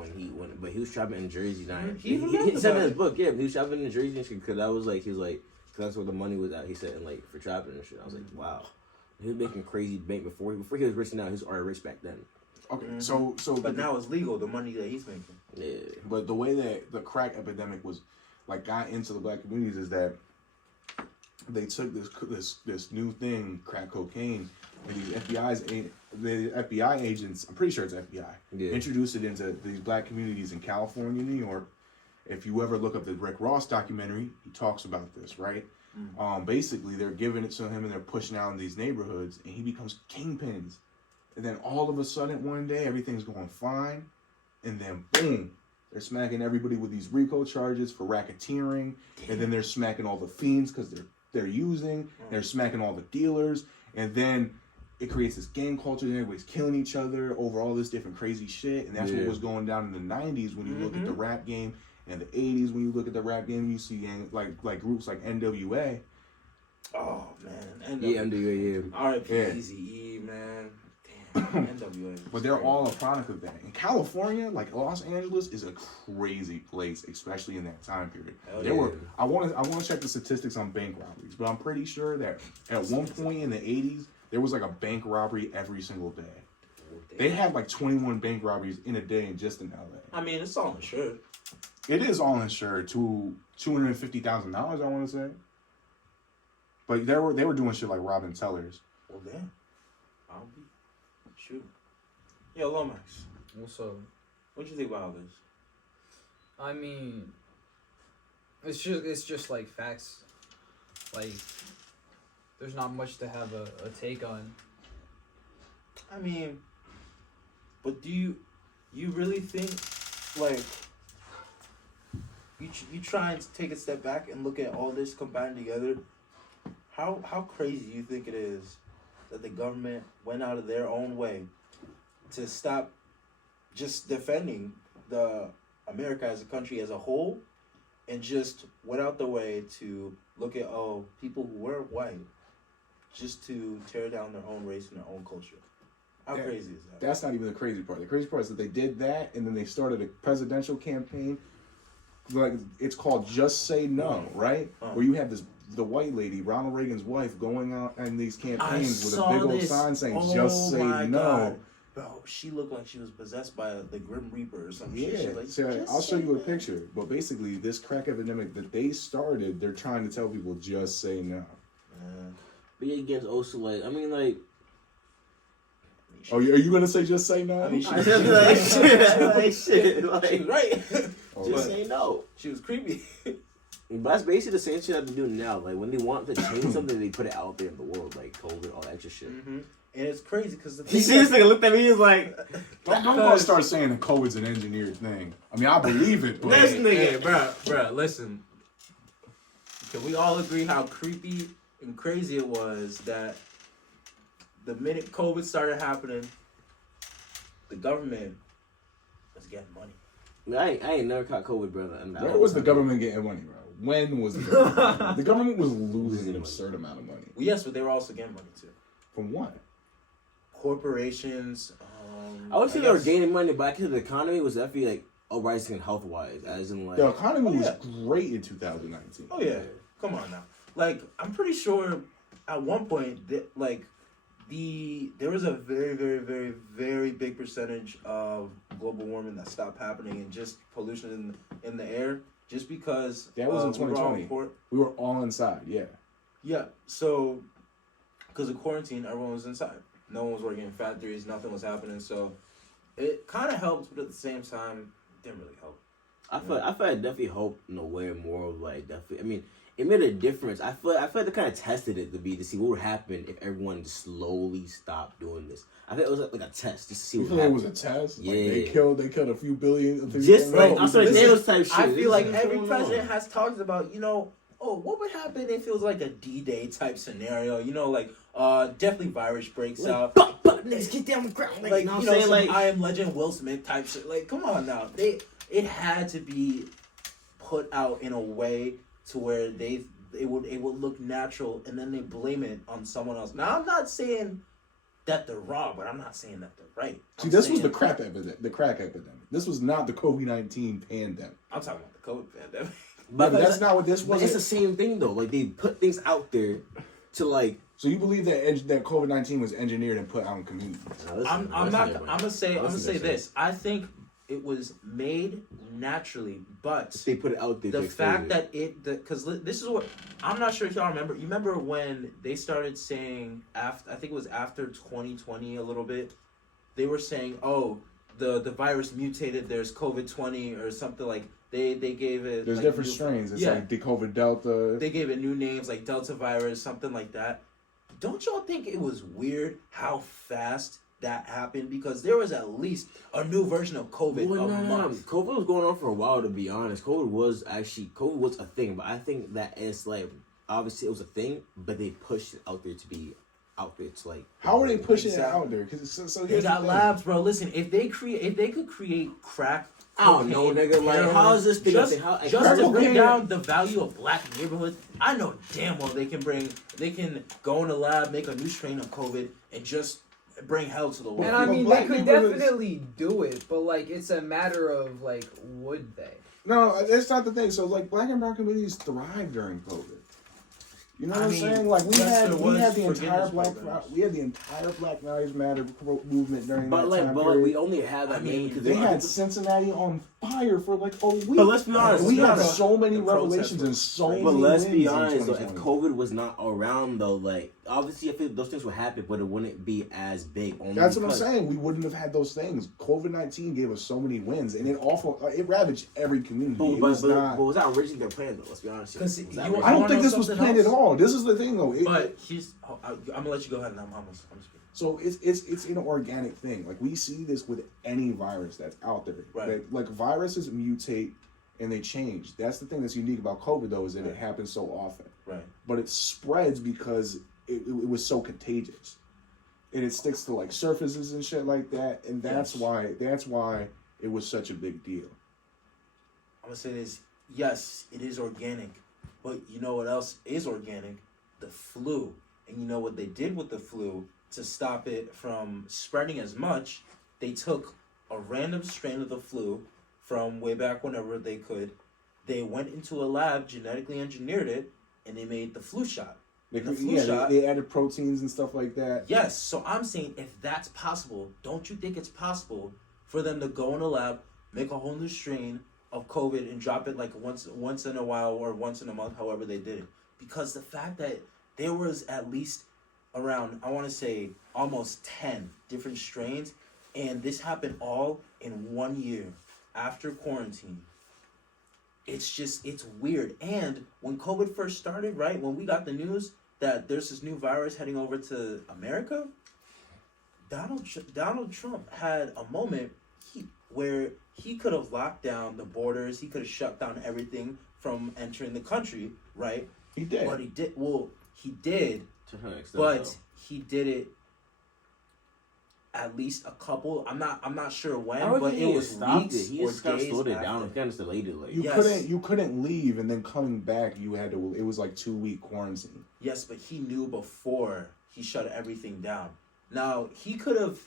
but he was trapping in Jersey. Now he said in his book, he was trapping in Jersey and shit, because that was like, he was like, because that's where the money was at. He said, and like for trapping and shit. I was like, wow. He was making crazy bank before he was rich now. He was already rich back then. Okay, so but now it's legal. The money that he's making. Yeah. But the way that the crack epidemic was like got into the black communities is that they took this new thing, crack cocaine, and the FBI agents, I'm pretty sure it's FBI, introduced it into these black communities in California, New York. If you ever look up the Rick Ross documentary, he talks about this, right? Basically, they're giving it to him and they're pushing out in these neighborhoods, and he becomes kingpins. And then all of a sudden, one day, everything's going fine, and then boom, they're smacking everybody with these RICO charges for racketeering, and then they're smacking all the fiends because they're using, they're smacking all the dealers, and then it creates this gang culture, and everybody's killing each other over all this different crazy shit, and that's what was going down in the 90s when you look at the rap game. In the 80s, when you look at the rap game, you see like groups like NWA. Oh man, NWA, R.I.P. Eazy-E, man. Damn. NWA. But they're all a product of that. In California, like Los Angeles, is a crazy place, especially in that time period. Hell There yeah. were I want to check the statistics on bank robberies, but I'm pretty sure that at one point in the 80s, there was like a bank robbery every single day. They had like 21 bank robberies in a day just in LA. I mean, it's all insured. It is all insured to $250,000, I want to say. But they were doing shit like robbing tellers. Well, damn. I'll be. Shoot. Yo, Lomax. What's up? What you think about all this? I mean, it's just like facts. Like, there's not much to have a take on. I mean, but do you really think, like, you try and take a step back and look at all this combined together? How crazy do you think it is that the government went out of their own way to stop just defending the America as a country as a whole, and just went out the way to look at people who weren't white just to tear down their own race and their own culture? How crazy is that? That's not even the crazy part. The crazy part is that they did that, and then they started a presidential campaign. Like, it's called "Just Say No," right? Where you have the white lady, Ronald Reagan's wife, going out in these campaigns with a big old sign saying "Just Say No." God. Bro, she looked like she was possessed by the Grim Reaper or some shit. Yeah, Like, so I'll show you a picture. But basically, this crack epidemic that they started, they're trying to tell people just say no. But yeah, again, also like, I mean, like, Oh, are you gonna say just say no? I mean, she I was feel like shit, she like, was right. just say no. She was creepy. But that's basically the same shit I've been doing now. Like, when they want to change something, they put it out there in the world, like COVID, all that extra shit. Mm-hmm. And it's crazy because the You thing see this nigga looked at me, he was like, Don't go start saying that COVID's an engineered thing. I mean, I believe it, but this nigga. bruh, listen. Can we all agree how creepy and crazy it was that the minute COVID started happening, the government was getting money. I ain't never caught COVID, brother. where was the government getting money, bro? When was the government? The government was losing an absurd amount of money. Well, yes, but they were also getting money too. From what? Corporations. I would say they were guess- gaining money, but I think the economy was definitely like rising health wise, as in like The economy was yeah. great in 2019. Oh yeah, come on now. Like, I'm pretty sure at one point that there was a very, very, very, very big percentage of global warming that stopped happening and just pollution in the air, just because That was in we were all 2020. We were all inside, yeah. Yeah, so because of quarantine, everyone was inside. No one was working in factories. Nothing was happening. So it kind of helped, but at the same time, it didn't really help. I feel I definitely hope in a way more of like definitely. I mean, it made a difference. I feel like they kind of tested it to see what would happen if everyone just slowly stopped doing this. I think it was like a test just to see You what feel like it happened. was a test? Yeah. Like they killed a few billion. Just like Bro, I'm sorry, listen, Thanos type shit. I feel like This is every what's going president on. has talked about, what would happen if it was like a D-Day type scenario? Definitely virus breaks out. But niggas get down on the ground. Like, you know what I'm saying? Some Like, I Am Legend Will Smith type shit. Like, come on now. It had to be put out in a way to where it would look natural, and then they blame it on someone else. Now, I'm not saying that they're wrong, but I'm not saying that they're right. See, this was the crack epidemic. The crack epidemic. This was not the COVID-19 pandemic. I'm talking about the COVID pandemic. But that's not what this but was. it's the same thing though. Like, they put things out there to like. So you believe that COVID-19 was engineered and put out in communities? I'm gonna say this. I think it was made naturally, but They put it out there. the to fact expose it. that because this is what I'm not sure if y'all remember. You remember when they started saying after, I think it was after 2020 a little bit, they were saying, oh, the virus mutated. There's COVID-20 or something like. They gave it. There's like, different strains. It's like the COVID Delta. They gave it new names like Delta virus, something like that. Don't y'all think it was weird how fast that happened? Because there was at least a new version of COVID a month. COVID was going on for a while, to be honest. COVID was a thing, but I think that it's like, obviously it was a thing, but they pushed it out there to be out there to like. How are they pushing it out there? Because so They here's got the thing. labs, bro. Listen, if they could create crack. I don't know, cocaine, nigga. Like, heroin, how is this thing? just How, to cocaine- bring down the value of black neighborhoods? I know damn well they can go in a lab, make a new strain of COVID, and just bring hell to the world. And I mean, they Black could neighborhoods- definitely do it, but like, it's a matter of like, would they? No, that's not the thing. So like, black and brown communities thrived during COVID. You know what I'm saying? Like we yes, had there the was entire forgiveness Black Lives Matter movement during But that like, time but period. we only have that I mean, mainly because They had Cincinnati on fire for like a week. But let's be honest. we let's be had honest. so many The protests revelations were and so crazy. many But let's be wins in honest, though, if 2020. COVID was not around, though, like obviously, I feel those things would happen, but it wouldn't be as big. Only That's what I'm because- saying. We wouldn't have had those things. COVID-19 gave us so many wins, and it ravaged every community. But, It but, was but, not. but was that originally their plan, though? Let's be honest. Here. 'Cause Was that you- originally- I don't wanna think know this was something planned at else? all. This is the thing, though. But I'm gonna let you go ahead, and I'm speaking. So it's an organic thing. Like we see this with any virus that's out there. Right. Like viruses mutate and they change. That's the thing that's unique about COVID, though, is that it happens so often. Right. But it spreads because it was so contagious, and it sticks to like surfaces and shit like that. And that's why it was such a big deal. I'm gonna say this. Yes, it is organic, but you know what else is organic? The flu. And you know what they did with the flu to stop it from spreading as much? They took a random strain of the flu from way back whenever they could. They went into a lab, genetically engineered it, and they made the flu shot. They, The flu shot. they added proteins and stuff like that. Yes, so I'm saying if that's possible, don't you think it's possible for them to go in a lab, make a whole new strain of COVID and drop it like once in a while or once in a month, however they did it? Because the fact that there was at least around, I want to say, almost 10 different strains, and this happened all in 1 year after quarantine. It's weird. And when COVID first started, right, when we got the news that there's this new virus heading over to America, Donald Trump had a moment where he could have locked down the borders, he could have shut down everything from entering the country, right? He did. But he did. Well, he did, To an extent, but though. he did it at least a couple. I'm not sure when, I don't but think it he was stopped weeks it. He or just kind of days slowed it after. down. Kind of delayed it. Like You couldn't leave, and then coming back, you had to. It was like 2-week quarantine. Yes, but he knew before he shut everything down. Now he could have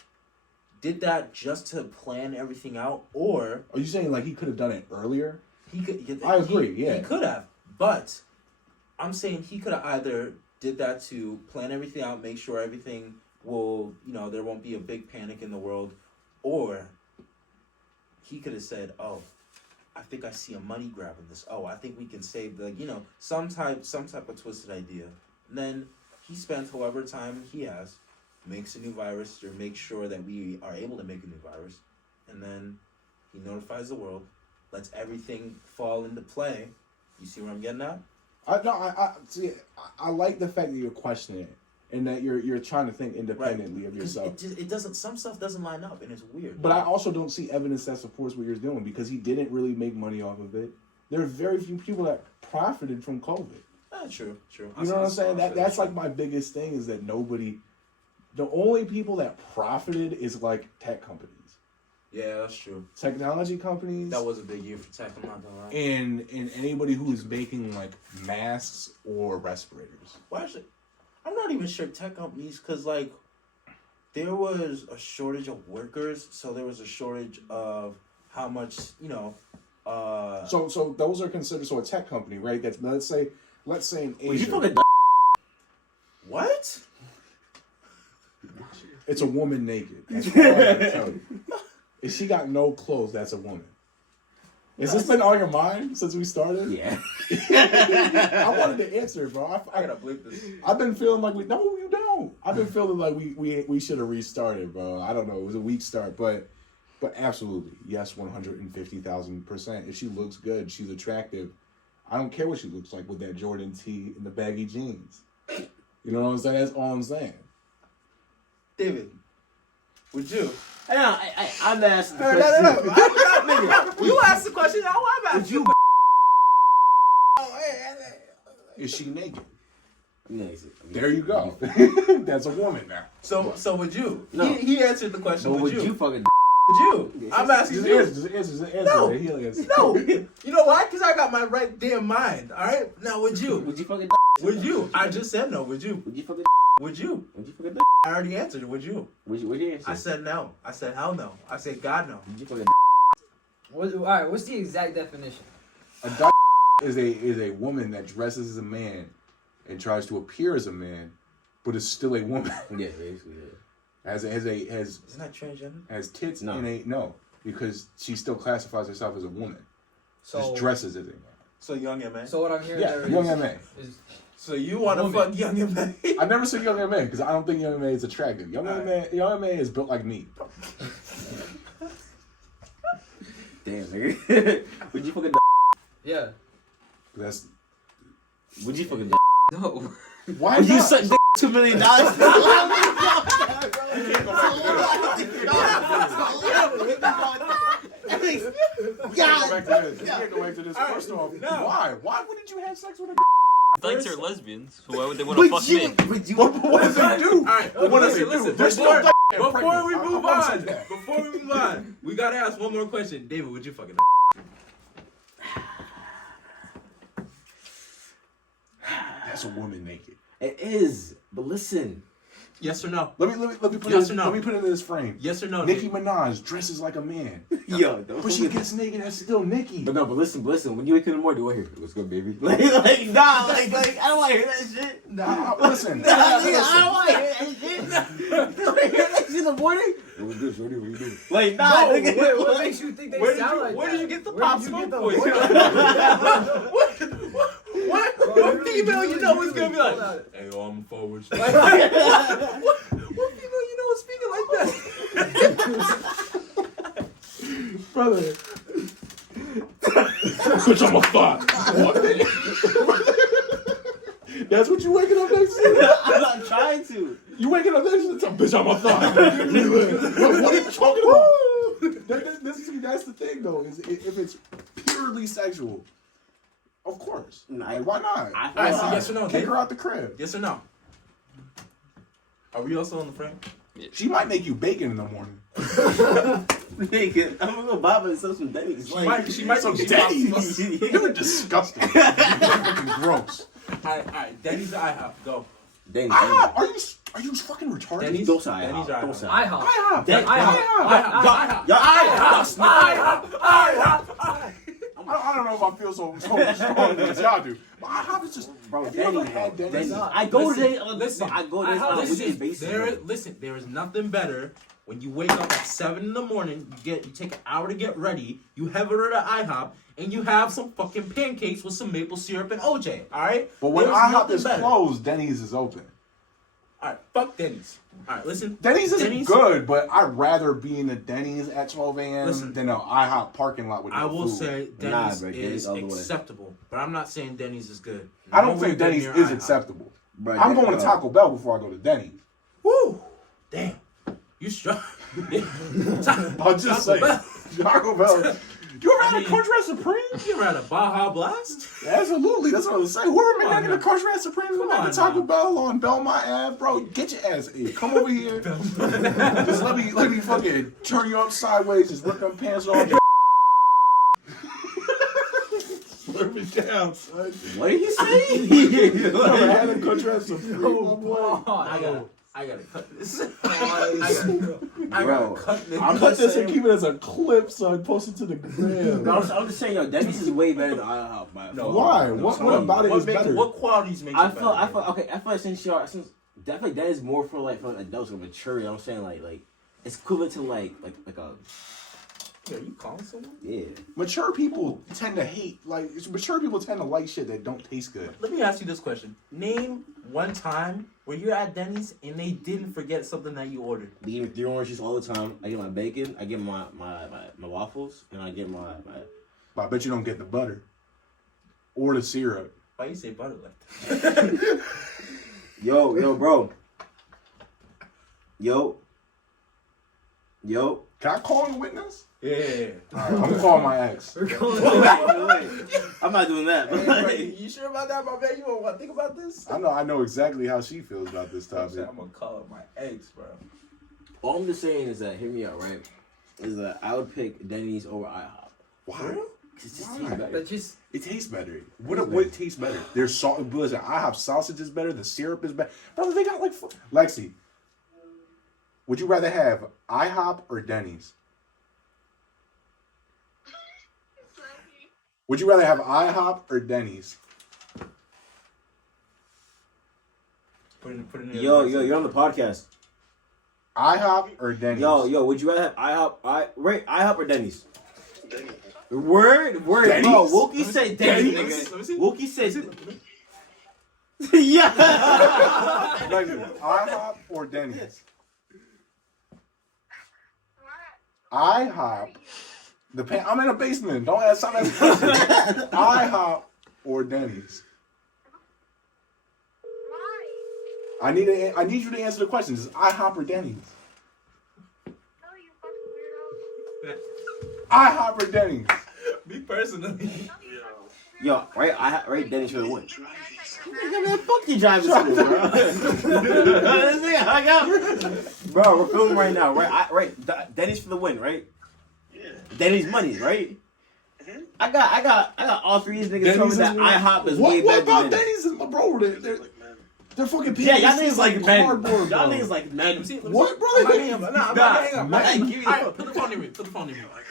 did that just to plan everything out, or Are you saying like he could have done it earlier? he could. I agree, yeah. he could have, but I'm saying he could have either did that to plan everything out, make sure everything will, there won't be a big panic in the world, or he could have said, "Oh, I think I see a money grab in this. Oh, I think we can save some type of twisted idea." And then he spends however time he has, makes a new virus or makes sure that we are able to make a new virus, and then he notifies the world, lets everything fall into play. You see where I'm getting at? I like the fact that you're questioning it and that you're trying to think independently of 'Cause yourself. it doesn't. Some stuff doesn't line up, and it's weird. But I also don't see evidence that supports what you're doing because he didn't really make money off of it. There are very few people that profited from COVID. True. You know what I'm saying? That's like my biggest thing is that the only people that profited is like tech companies. Yeah, that's true. Technology companies. That was a big year for tech. I'm not gonna lie. and anybody who is making like masks or respirators. Well, actually, I'm not even sure tech companies, because like there was a shortage of workers, so there was a shortage of how much So those are considered a tech company, right? That's let's say in you Asia, fucking what? it's a woman naked. That's all I can tell you. If she got no clothes, that's a woman. Has this been on your mind since we started? Yeah. I wanted to answer it, bro. I gotta bleep this. I've been feeling like no, you don't. I've been feeling like we should have restarted, bro. I don't know. It was a weak start, but absolutely, yes, 150,000%. If she looks good, she's attractive. I don't care what she looks like with that Jordan tee and the baggy jeans. You know what I'm saying? That's all I'm saying. David, would you? I'm asking. No. You asked the question. Now I'm asking. Would you? Is she naked? Nice. There you go. That's a woman now. So would you? No. He answered the question. But Would would you? you fucking? Would you? I'm asking you. Just answer. No. He'll answer. No. You know why? Because I got my right damn mind. All right. Now, would you? Would you fucking? Would you? I just said no. Would you? Would you fucking? Would you? Would you fuck a d? I already answered it. Would you? Would you answer? I said no. I said hell no. I said God no. Would you fuck a d? All right, what's the exact definition? A dyke is a woman that dresses as a man and tries to appear as a man, but is still a woman. Yeah, basically, yeah. Isn't that transgender? Has tits No. and no, because she still classifies herself as a woman. So Just dresses as a man. So young M.A. So what I'm hearing Yeah, there young is, M.A. is So you want to Woman. fuck young M.A.? I never said young M.A. because I don't think young M.A. is attractive. Young Alright. M.A. is built like me. Damn, nigga. Would you fuck a d? yeah. That's Would you fuck a d? No. why Would you not? suck d $2 million? You can't go back to this. You can't go back to this. First off, why? Why wouldn't you have sex with a Dykes are lesbians, so why would they want to fuck me? What does it do? Alright, What does it listen, do? They're still before- dyke and Before pregnant. we I'm move gonna say on, that. before we move on, we gotta ask one more question. David, would you fucking? That's a woman naked. It is, but listen. Yes or no? Let me put Yes it, or no? let me put it in this frame. Yes or no? Nicki David? Minaj dresses like a man, Yo, but she gets naked. That's still Nicki. But listen. When you wake up in the morning, do I hear, "What's good, baby"? Like, nah, I don't want to hear that shit. Listen, I don't want to hear that shit. Do I hear that shit in the morning? What's good, shorty? What you doing? Like, nah, No, nigga. wait, what makes you think they Where did sound you- like where that? did you get the Where Pop did you get Smoke the voice? voice? What female you know is gonna be like, Hold on. hey, yo, I'm forward. What female you know is speaking like that? brother. Bitch, I'm a fuck. That's what you waking up next to? I'm not trying to. You waking up next to? Bitch, I'm a thought. What are you talking about? That's the thing, though. Is if it's purely sexual, of course. Like, why not? I- Why Alright, so not? yes or no, Kick Dave? her out the crib. Yes or no? Are we also on the frame? She might make you bacon in the morning. Nigga, I'm gonna go buy myself some Denny's. She might Some be Denny's. You're disgusting. You're fucking gross. Alright, Denny's or IHOP, go. Denny's. Are you fucking retarded? Denny's? Don't say Denny's IHOP. or Don't say IHOP. IHOP. I don't know if I feel so strong as y'all do. But IHOP is just, Bro, have you ever Denny's, had bro. Denny's? Denny's. I go to Denny's. Listen, I go to Denny's. listen, there is nothing better when you wake up at 7 in the morning, you take an hour to get ready, you head over to IHOP, and you have some fucking pancakes with some maple syrup and OJ, alright? But when There's IHOP nothing is better. closed, Denny's is open. Alright, fuck Denny's. Alright, listen. Denny's isn't Denny's- good, but I'd rather be in a Denny's at 12 a.m. Listen. than an IHOP parking lot with no I will food. say Nah, Denny's bro, Denny's is all the way. acceptable, but I'm not saying Denny's is good. I don't Nowhere think good Denny's near is IHOP. acceptable. Bro, I'm going to Taco Bell before I go to Denny's. Woo! Damn. You strong. I'll just say, Taco Bell. You ever had a Crunch Wrap Supreme? You ever had a Baja Blast? Absolutely, that's what I was saying. Whoever Come made on that now. Crunch Wrap Supreme Come went back on to Taco now. Bell on Belmont Ave, bro. Get your ass in. Come over here. Just let me fucking turn you up sideways. Just rip them pants off. Slurp it down, son. What are you saying? You ever had a Crunch Wrap Supreme? Oh, my boy? God. I gotta cut this. Oh, I Bro, gotta cut this. I'll cut this and keep it as a clip, son. Post it to the gram. No, I'm just saying, yo, Denny's is way better than IHOP. By No, Why? far. What about it is better? What qualities make I it feel better? okay. I feel like since definitely that is more for adults or mature. You know what I'm saying? Like it's equivalent to like a Are you calling someone? yeah. Mature people tend to hate, mature people tend to like shit that don't taste good. Let me ask you this question. Name one time where you're at Denny's and they didn't forget something that you ordered. They give me 3 oranges all the time. I get my bacon. I get my waffles, and I get my. But I bet you don't get the butter or the syrup. Why you say butter like that? Yo, bro. Yo. Can I call him a witness? Yeah. I'm gonna call my ex. We're going Wait. I'm not doing that. Hey, bro, you sure about that, my man? You want to think about this? I know exactly how she feels about this topic. I'm gonna call up my ex, bro. All I'm just saying is that, hear me out, right? Is that I would pick Denny's over IHOP. Why? That just It tastes better. What tastes better? There's salt. Listen, IHOP sausage is better. The syrup is better. Brother, they got like Lexi. Would you rather have IHOP or Denny's? Would you rather have IHOP or Denny's? Put it in Yo, you're on the podcast. IHOP or Denny's? Yo, would you rather have IHOP or Denny's? Denny's. Word, Denny's? bro. Wookie said Denny's. Let me see. Wookie said. Yeah. Lexi, IHOP or Denny's? IHOP. I'm in a basement. Don't ask something. IHOP or Denny's? I need you to answer the questions. Is IHOP or Denny's? IHOP or Denny's? Me personally. Yo, right, Denny's for the win. Drive these. Nigga, man, fuck you driving school, bro. This nigga hung up. Bro, we're filming right now, right? Denny's for the win, right? Yeah. Denny's money, right? Mhm. I got all three of these niggas telling me that IHOP is way What better about than Denny's? Bro, they're Like, man. they're fucking Yeah, y'all PVC niggas like men. cardboard, Y'all bro. niggas like men. What, bro? I'm not hanging up. Nah, I'm not hanging up. man. Hey, Give me the phone. put the phone near me. Put the phone near me. Yo, I gotta go.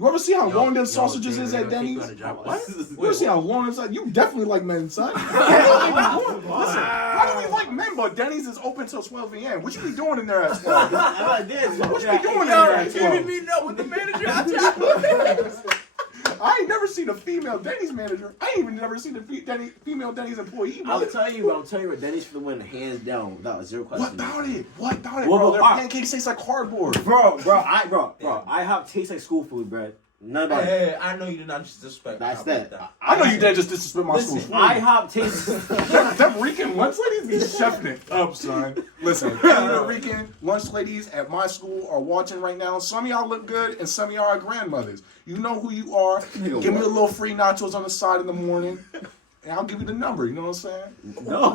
You ever see how Yo, long them yo, sausages dude, is they're at gonna kick Denny's? you out of job. What? What? You ever see how long it's like? You definitely like men, son. Listen, how do we like men, but Denny's is open till 12 a.m.? What you be doing in there at 12? I did. What you be doing in there at 12? meeting up with the manager. I ain't never seen a female Denny's manager. I ain't even never seen a female Denny's employee. I'll tell you what Denny's for the win, hands down, without zero question. What about it? What about it, Well, bro? but Their why? pancakes taste like cardboard. Bro, IHOP tastes like school food, bro. None about it. Hey, I know you did not disrespect. That's like that. I know you did just disrespect my Listen, school. IHOP tastes. Them Rican lunch ladies be chefing it up, son. Listen, any of the Rican lunch ladies at my school are watching right now. Some of y'all look good, and some of y'all are grandmothers. You know who you are. Nigga, Give me a what? little free nachos on the side in the morning, and I'll give you the number. You know what I'm saying? No.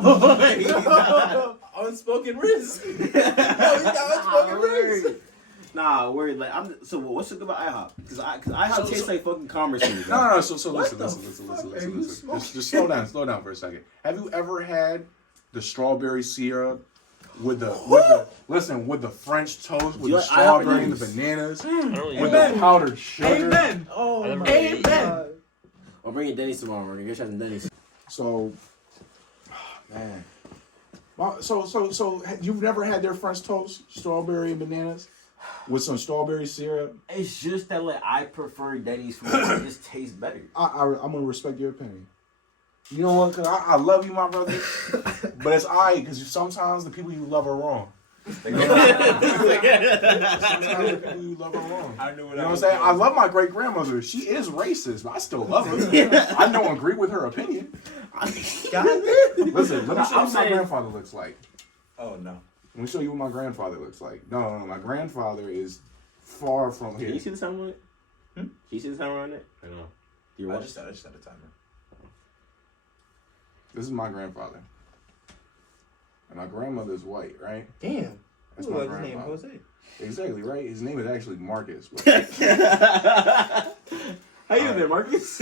Unspoken risk. Yo, you got unspoken risk. Nah, word. Like, so what's the good about IHOP? Because IHOP tastes like fucking commerce to me. No. So What listen. the Listen. fuck are you smoking? Just slow down for a second. Have you ever had the strawberry syrup with the French toast with You the like IHOP strawberry and the bananas? bananas I don't really with know. the powdered sugar? Amen. oh I never my really- God. I'll bring you Denny's tomorrow. We're gonna get some Denny's. So, man. So you've never had their French toast, strawberry and bananas, with some strawberry syrup? It's just that like I prefer Denny's food. It just tastes better. I'm gonna respect your opinion. You know what? Cause I love you, my brother, but it's alright because sometimes the people you love are wrong. Sometimes the people you love are wrong. I knew what You know what I'm saying? I love my great grandmother. She is racist, but I still love her. I don't agree with her opinion. Listen, let me show you what my grandfather looks like. Oh no. Let me show you what my grandfather looks like. No, my grandfather is far from Can here. you see the timer on it? Can you see the timer on it? I don't know. Do you I watch? just set a timer. This is my grandfather. And my grandmother is white, right? Damn. That's Ooh, my his name grandfather. Jose. Exactly, right? His name is actually Marcus. But How you doing there, Marcus?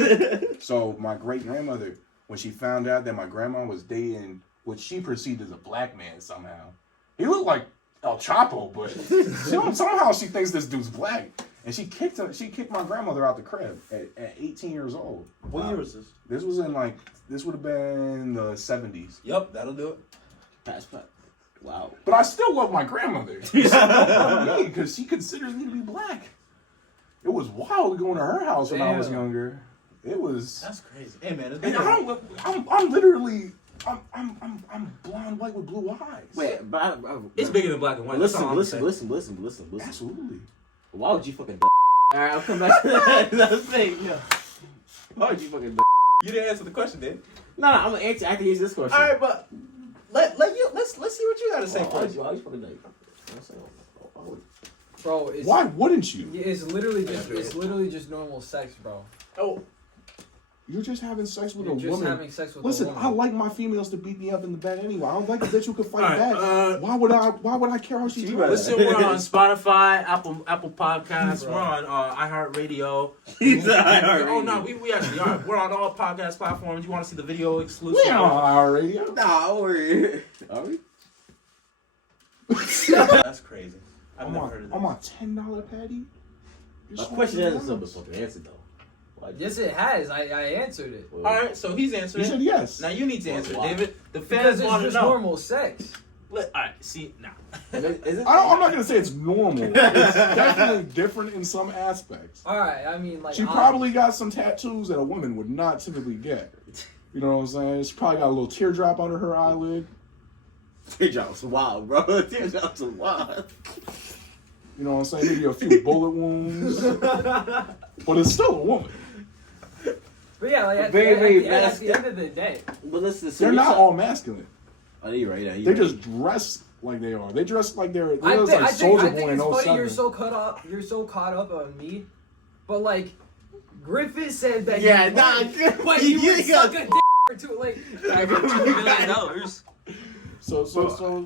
so my great grandmother, when she found out that my grandma was dating what she perceived as a black man somehow, he looked like El Chapo, but somehow she thinks this dude's black, and she kicked my grandmother out the crib at 18 years old. What year was this? This was in this would have been the 70s. Yup, that'll do it. Pass. Wow. But I still love my grandmother. She still loves me because she considers me to be black. It was wild going to her house when I was younger. It was. That's crazy. Hey man, And I'm literally blonde white with blue eyes. Wait, but it's bigger than black and white. That's all I'm saying. Listen. Absolutely. Why would you fucking? Alright, I'll come back to that thing. Yeah. Why would you fucking? You didn't answer the question, then. No, I'm gonna answer after you answer this question. All right, but let's see what you gotta say Why first. would you fucking like? Bro, it's, Why wouldn't you? It's literally just normal sex, bro. Oh, You're just having sex with You're a just woman. having sex with Listen, a woman. I like my females to beat me up in the bed anyway. I don't like a bitch who can fight Alright, back. Why would I care how she She does? Listen, we're on Spotify, Apple Podcasts, we're on iHeartRadio. Oh no, we actually are. We're on all podcast platforms. You want to see the video exclusive? We on our radio. Nah, we're... Are we? That's crazy. I've I'm never heard of this. on my $10 patty. A question hasn't been fucking answered, though. Why? Yes, it has. I answered it. All right, so he's You answering. said yes. Now you need to answer, Why? David. The Because fans it's want to just know. normal sex. All right, see now. Is it? I'm not gonna say it's normal. It's definitely different in some aspects. All right, I mean, like She probably got some tattoos that a woman would not typically get. You know what I'm saying? She probably got a little teardrop under her eyelid. Teardrops wild, bro. Teardrops are wild. You know what I'm saying? Maybe a few bullet wounds. But it's still a woman. But yeah, like at, Very, the, very at the masculine. end of the day, But listen, so They're you're not ta- all masculine. Oh, you're right. Yeah, They you're right. just dress like they are. They dress like they're I like think Soldier Boy in it's funny 07. you're so caught up on me, but like Griffith said that Yeah, you nah, would, but you would suck a dick or two, like I got $2 million.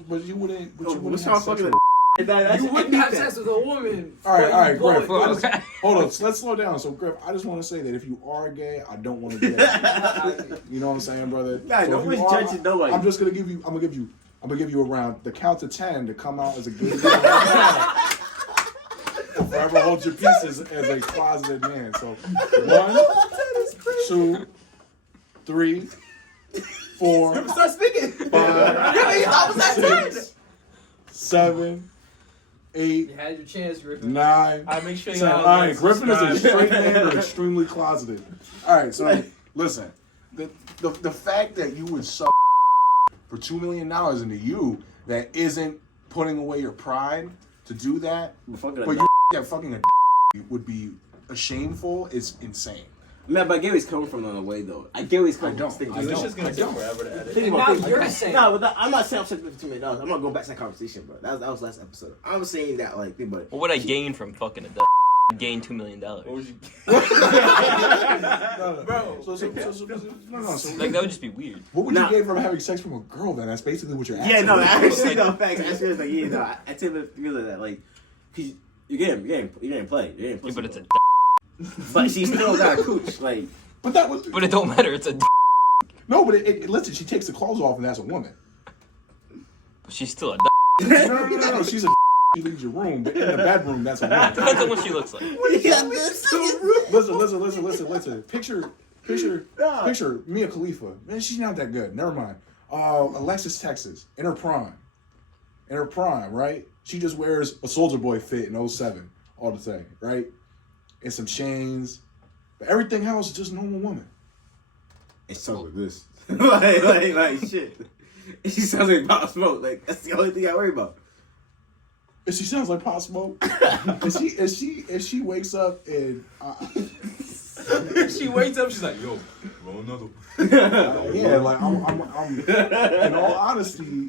But you wouldn't. But you What's wouldn't wrong have sex fucking? with. You wouldn't have sex with a woman. All right, but Griff. you would. Hold on, let's slow down. So, Griff, I just want to say that if you are gay, I don't want to get it. You know what I'm saying, brother? Nah, So nobody's if you are, judging nobody. I'm just gonna give you. I'm gonna give you around the count to 10 to come out as a gay man. Right now. Forever hold your peace as a closeted man. So 1, 2, 3, 4, Start speaking. 5, 6, 7, 8, You had your chance, Griffith. 9. I make sure 10. y'all. All right, Griffin is a subscribe. straight man or extremely closeted. All right, so listen, the fact that you would suck for $2 million into you that isn't putting away your pride to do that, but you that fucking a would be shameful is insane. Man, but I get where he's coming from in a way, though. I get where he's coming from. This is gonna take forever to edit. Think And about now think- you're saying- No, but I'm not saying I'm saying $2 million. I'm not going back to that conversation, bro. That was last episode. I'm saying that, like, think about it. What would I gain from fucking a duck? Gain $2 million. What would you? Bro, so Like that would just be weird. what would Nah. you get from having sex from a girl then? That's basically what you're asking. Yeah, no, actually, no, facts. Actually, it's like, yeah, no, I tend to feel that, like, cause you didn't play. Yeah, but it's a duck. But she still got a cooch, like. But that was. But it don't matter. It's a duck. No, but listen, she takes the clothes off and that's a woman. But she's still a duck. No. She's a. She leaves your room, but in the bedroom, that's a woman. Depends on what she looks like. Listen. Picture Mia Khalifa. Man, she's not that good. Never mind. Alexis Texas in her prime, right? She just wears a Soldier Boy fit in 07 all the time, right? And some chains, but everything else is just normal woman. It sounds like this. like shit. She sounds like Pop Smoke. Like that's the only thing I worry about. If she sounds like Pop Smoke, if she wakes up and She wakes up. She's like, "Yo, roll another one." yeah, like I'm in all honesty,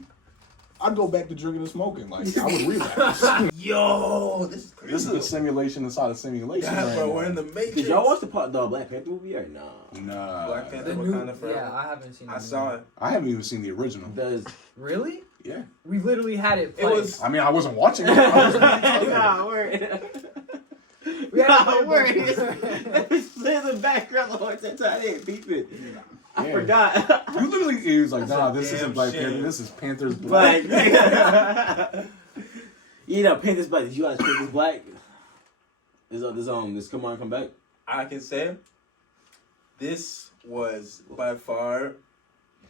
I'd go back to drinking and smoking. Like I would relapse. Yo, this is crazy. This is a simulation inside a simulation. Yeah, right bro, now. we're in the Matrix. Did y'all watch the Black Panther movie or nah? Nah, Black Panther, The new, Wakanda Forever. yeah, I haven't seen. I the saw new. it. I haven't even seen the original. Does Really? Yeah, We literally had it. It Played. was. I mean I wasn't watching it. I was nah, word. We had Nah, it word. played. It's playing in the background the whole time. I didn't peep it. I Yeah. forgot. You literally he was like, That's nah, a this damn isn't Black shame. Panther. This is Panther's Black. Like, you know, Panther's Black. Did you guys Panther's Black? This come back. I can say this was by far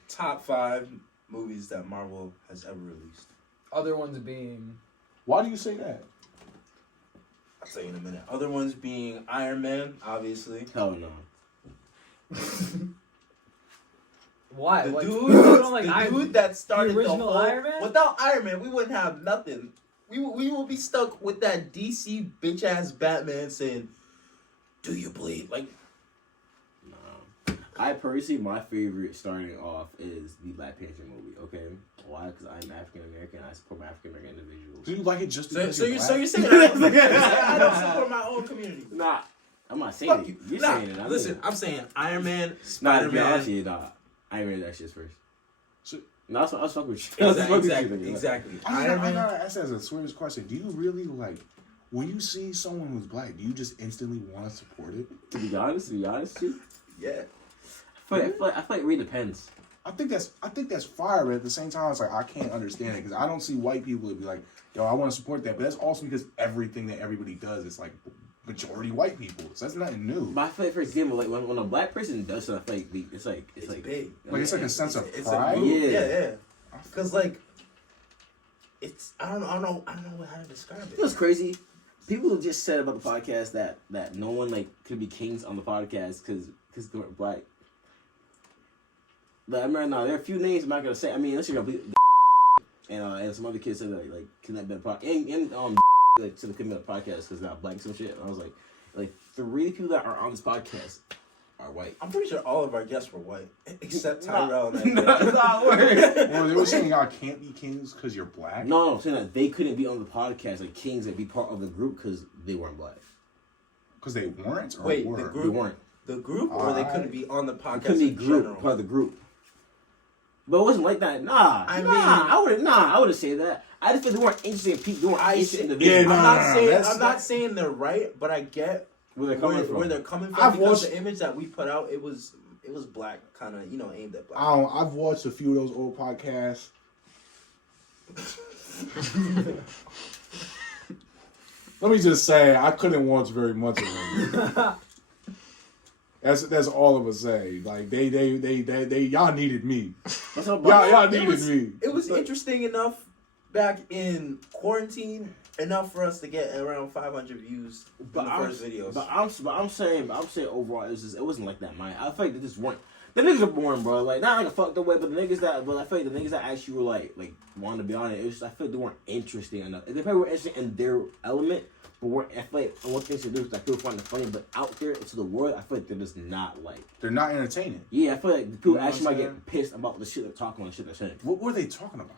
top 5 movies that Marvel has ever released. Other ones being. Why do you say that? I'll tell you in a minute. Other ones being Iron Man, obviously. Hell no. Why? The Like, dude, you don't like the Iron- dude that started the original whole, Iron Man? Without Iron Man, we wouldn't have nothing. We would be stuck with that DC bitch ass Batman saying, "Do you bleed?" Like, No. I personally, my favorite starting off is the Black Panther movie. Okay, why? Because I'm African American. I support my African American individuals. Do you like it just so because you're you're saying black? I don't support my own community. Nah, I'm not saying Fuck it. you. You're Nah, saying it. listen, I'm saying Iron Man, Nah, Spider-Man. Iron Man that shit's first. So- No, I was fucking with you. Exactly. I Iron Man. gotta ask as a serious question. Do you really like when you see someone who's black? Do you just instantly want to support it? To be honest, too. Yeah. I feel like it really depends. I think that's fire, but at the same time, it's like I can't understand it because I don't see white people would be like, "Yo, I want to support that," but that's also because everything that everybody does is like majority white people, so that's nothing new. But I feel like, for example, like when a black person does something, I feel like it's like big. Like it's like a sense of It's pride. a move. Yeah. Yeah. Cause like, it's I don't know how to describe it. It was crazy. People just said about the podcast that no one like could be kings on the podcast because they weren't black. But I remember now there are a few names I'm not gonna say. I mean, unless you're gonna be and some other kids said that like could not be a podcast and like to the couldn't be a podcast because not black and some shit. And I was like 3 people that are on this podcast are white. I'm pretty sure all of our guests were white except Tyrell. That's not word. Or they were saying y'all can't be kings because you're black. No, I'm saying that they couldn't be on the podcast like kings and be part of the group because they weren't black. Because they weren't. Or Wait, were? the They group, weren't. the group, or they couldn't be on the It podcast. couldn't be in group general? part of the group. But it wasn't like that. I wouldn't say that. I just feel they weren't interested in people. They weren't interested in the Yeah, video. no, I'm not saying they're right, but I get Where they're coming from. where they're coming from I've because watched- the image that we put out, it was black, kind of aimed at black. I've watched a few of those old podcasts. Let me just say, I couldn't watch very much of them. That's all of us say. Like they y'all needed me. What's up, Y'all It needed was, me. it was interesting enough back in quarantine, enough for us to get around 500 views in the first videos. But I'm saying overall, it wasn't like that, man. I feel like they just weren't. The niggas are boring, bro. Like not like a fucked up way, but I feel like the niggas that actually were like wanted to be on it. It was just, I feel like they weren't interesting enough. They probably were interested in their element, but I feel like one thing to do is I feel find it funny, but out there to the world, I feel like they're just not like. They're not entertaining. Yeah, I feel like people You know actually what might I'm get pissed about the shit they're talking on, the shit they're saying. What were they talking about?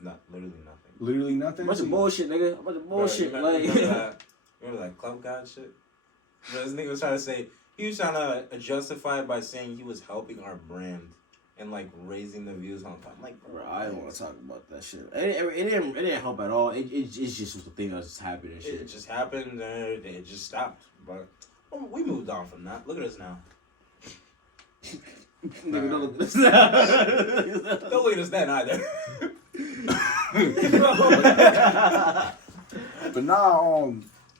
Not literally nothing. Literally nothing. A bunch of bullshit, nigga. A bunch of bullshit. Bro, Like, remember that club god shit? Bro, this nigga was trying to say, he was trying to justify it by saying he was helping our brand and like raising the views on top. I'm like, bro, I don't want to talk about that shit. It didn't help at all. It just was the thing that just happened and shit. it just happened and it just stopped. But we moved on from that. Look at us now. Nigga, don't look at this. Don't look at us then either. But nah,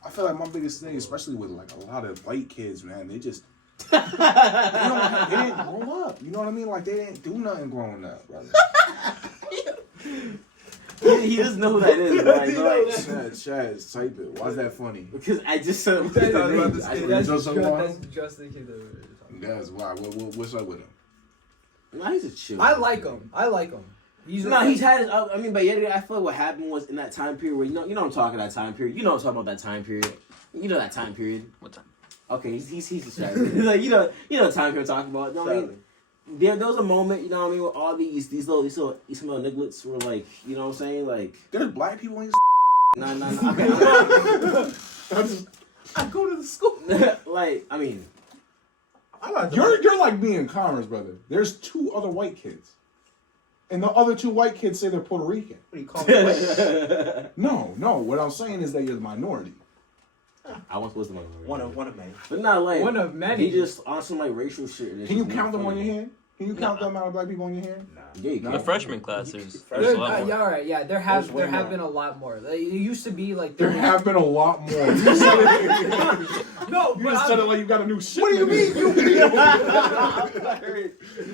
I feel like my biggest thing, especially with like a lot of white kids, man, they just they didn't grow up. You know what I mean? Like they didn't do nothing growing up, brother. He doesn't know who that is, right? Chaz, type it. Why's that funny? Because I just said That's That's Just one? that's just the kid that we're talking That's why. What's up with him? Nah, he's a chill. about. I like him. He's he's had his. I mean, but yeah, I feel like what happened was in that time period where you know I'm talking that time period. You know I'm talking about that time period. You know that time period. What time? Okay, he's distracted. Like you know the time period I'm talking about. You know what I mean? There was a moment, you know what I mean, where all these little nigglets were like, you know what I'm saying, like There's black people in nah. I go to the school. Like I mean, You're like me in commerce, brother. There's 2 other white kids. And the other 2 white kids say they're Puerto Rican. What do you call it? No. What I'm saying is that you're the minority. I was supposed to One of many. but not like One of many. He just on some like racial shit. and it's Can you just count not them on funny. your hand? Can you count the amount of black people on your hand? Nah. Yeah, you No. The can. freshman class is There- there's a lot more. Yeah, all right. Yeah, there There's way have more. been a lot more. Like, it used to be like There have been a lot more. You just said it like you got a new shit. What do you mean?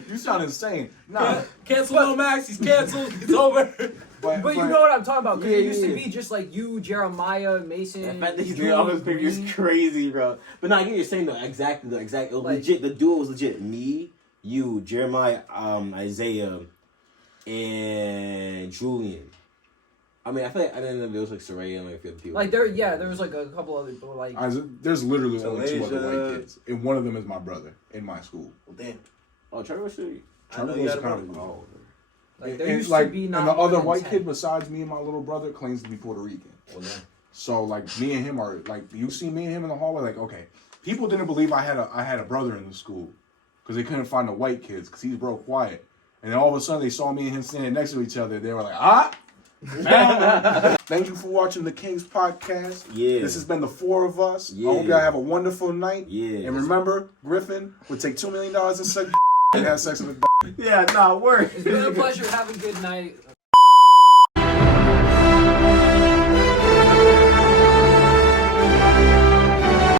You sound insane. Nah, Cancel Lil Max. He's canceled. It's over. But you know what I'm talking about? Because it Yeah, used to yeah. be just like you, Jeremiah, Mason. The fact that he's Drew, doing all those pictures Green. is crazy, bro. But nah, I get what you're saying though. Exactly. It was Like- legit. The duo was legit. Me, you, Jeremiah, Isaiah, and Julian. I mean, I feel like I didn't know there was like Soraya and like a few other people. Like there was like a couple other people like. there's literally only 2 other Malaysia. white kids, and one of them is my brother in my school. Well, damn. Oh, Trevor City. I know you had a brother. Oh, Like there And, used like, to be and not the more other than white 10. kid besides me and my little brother claims to be Puerto Rican. Well, damn. So like me and him are like, you see me and him in the hallway, like, okay, People didn't believe I had a brother in the school because they couldn't find the white kids because he's real quiet. And then all of a sudden they saw me and him standing next to each other. They were like, ah. Thank you for watching the Kings podcast. Yeah. This has been the 4 of us. Yeah. I hope y'all have a wonderful night. Yeah. And remember, Griffin would take $2 million in sex and have sex with a Yeah, nah, word. It's been a pleasure. Have a good night.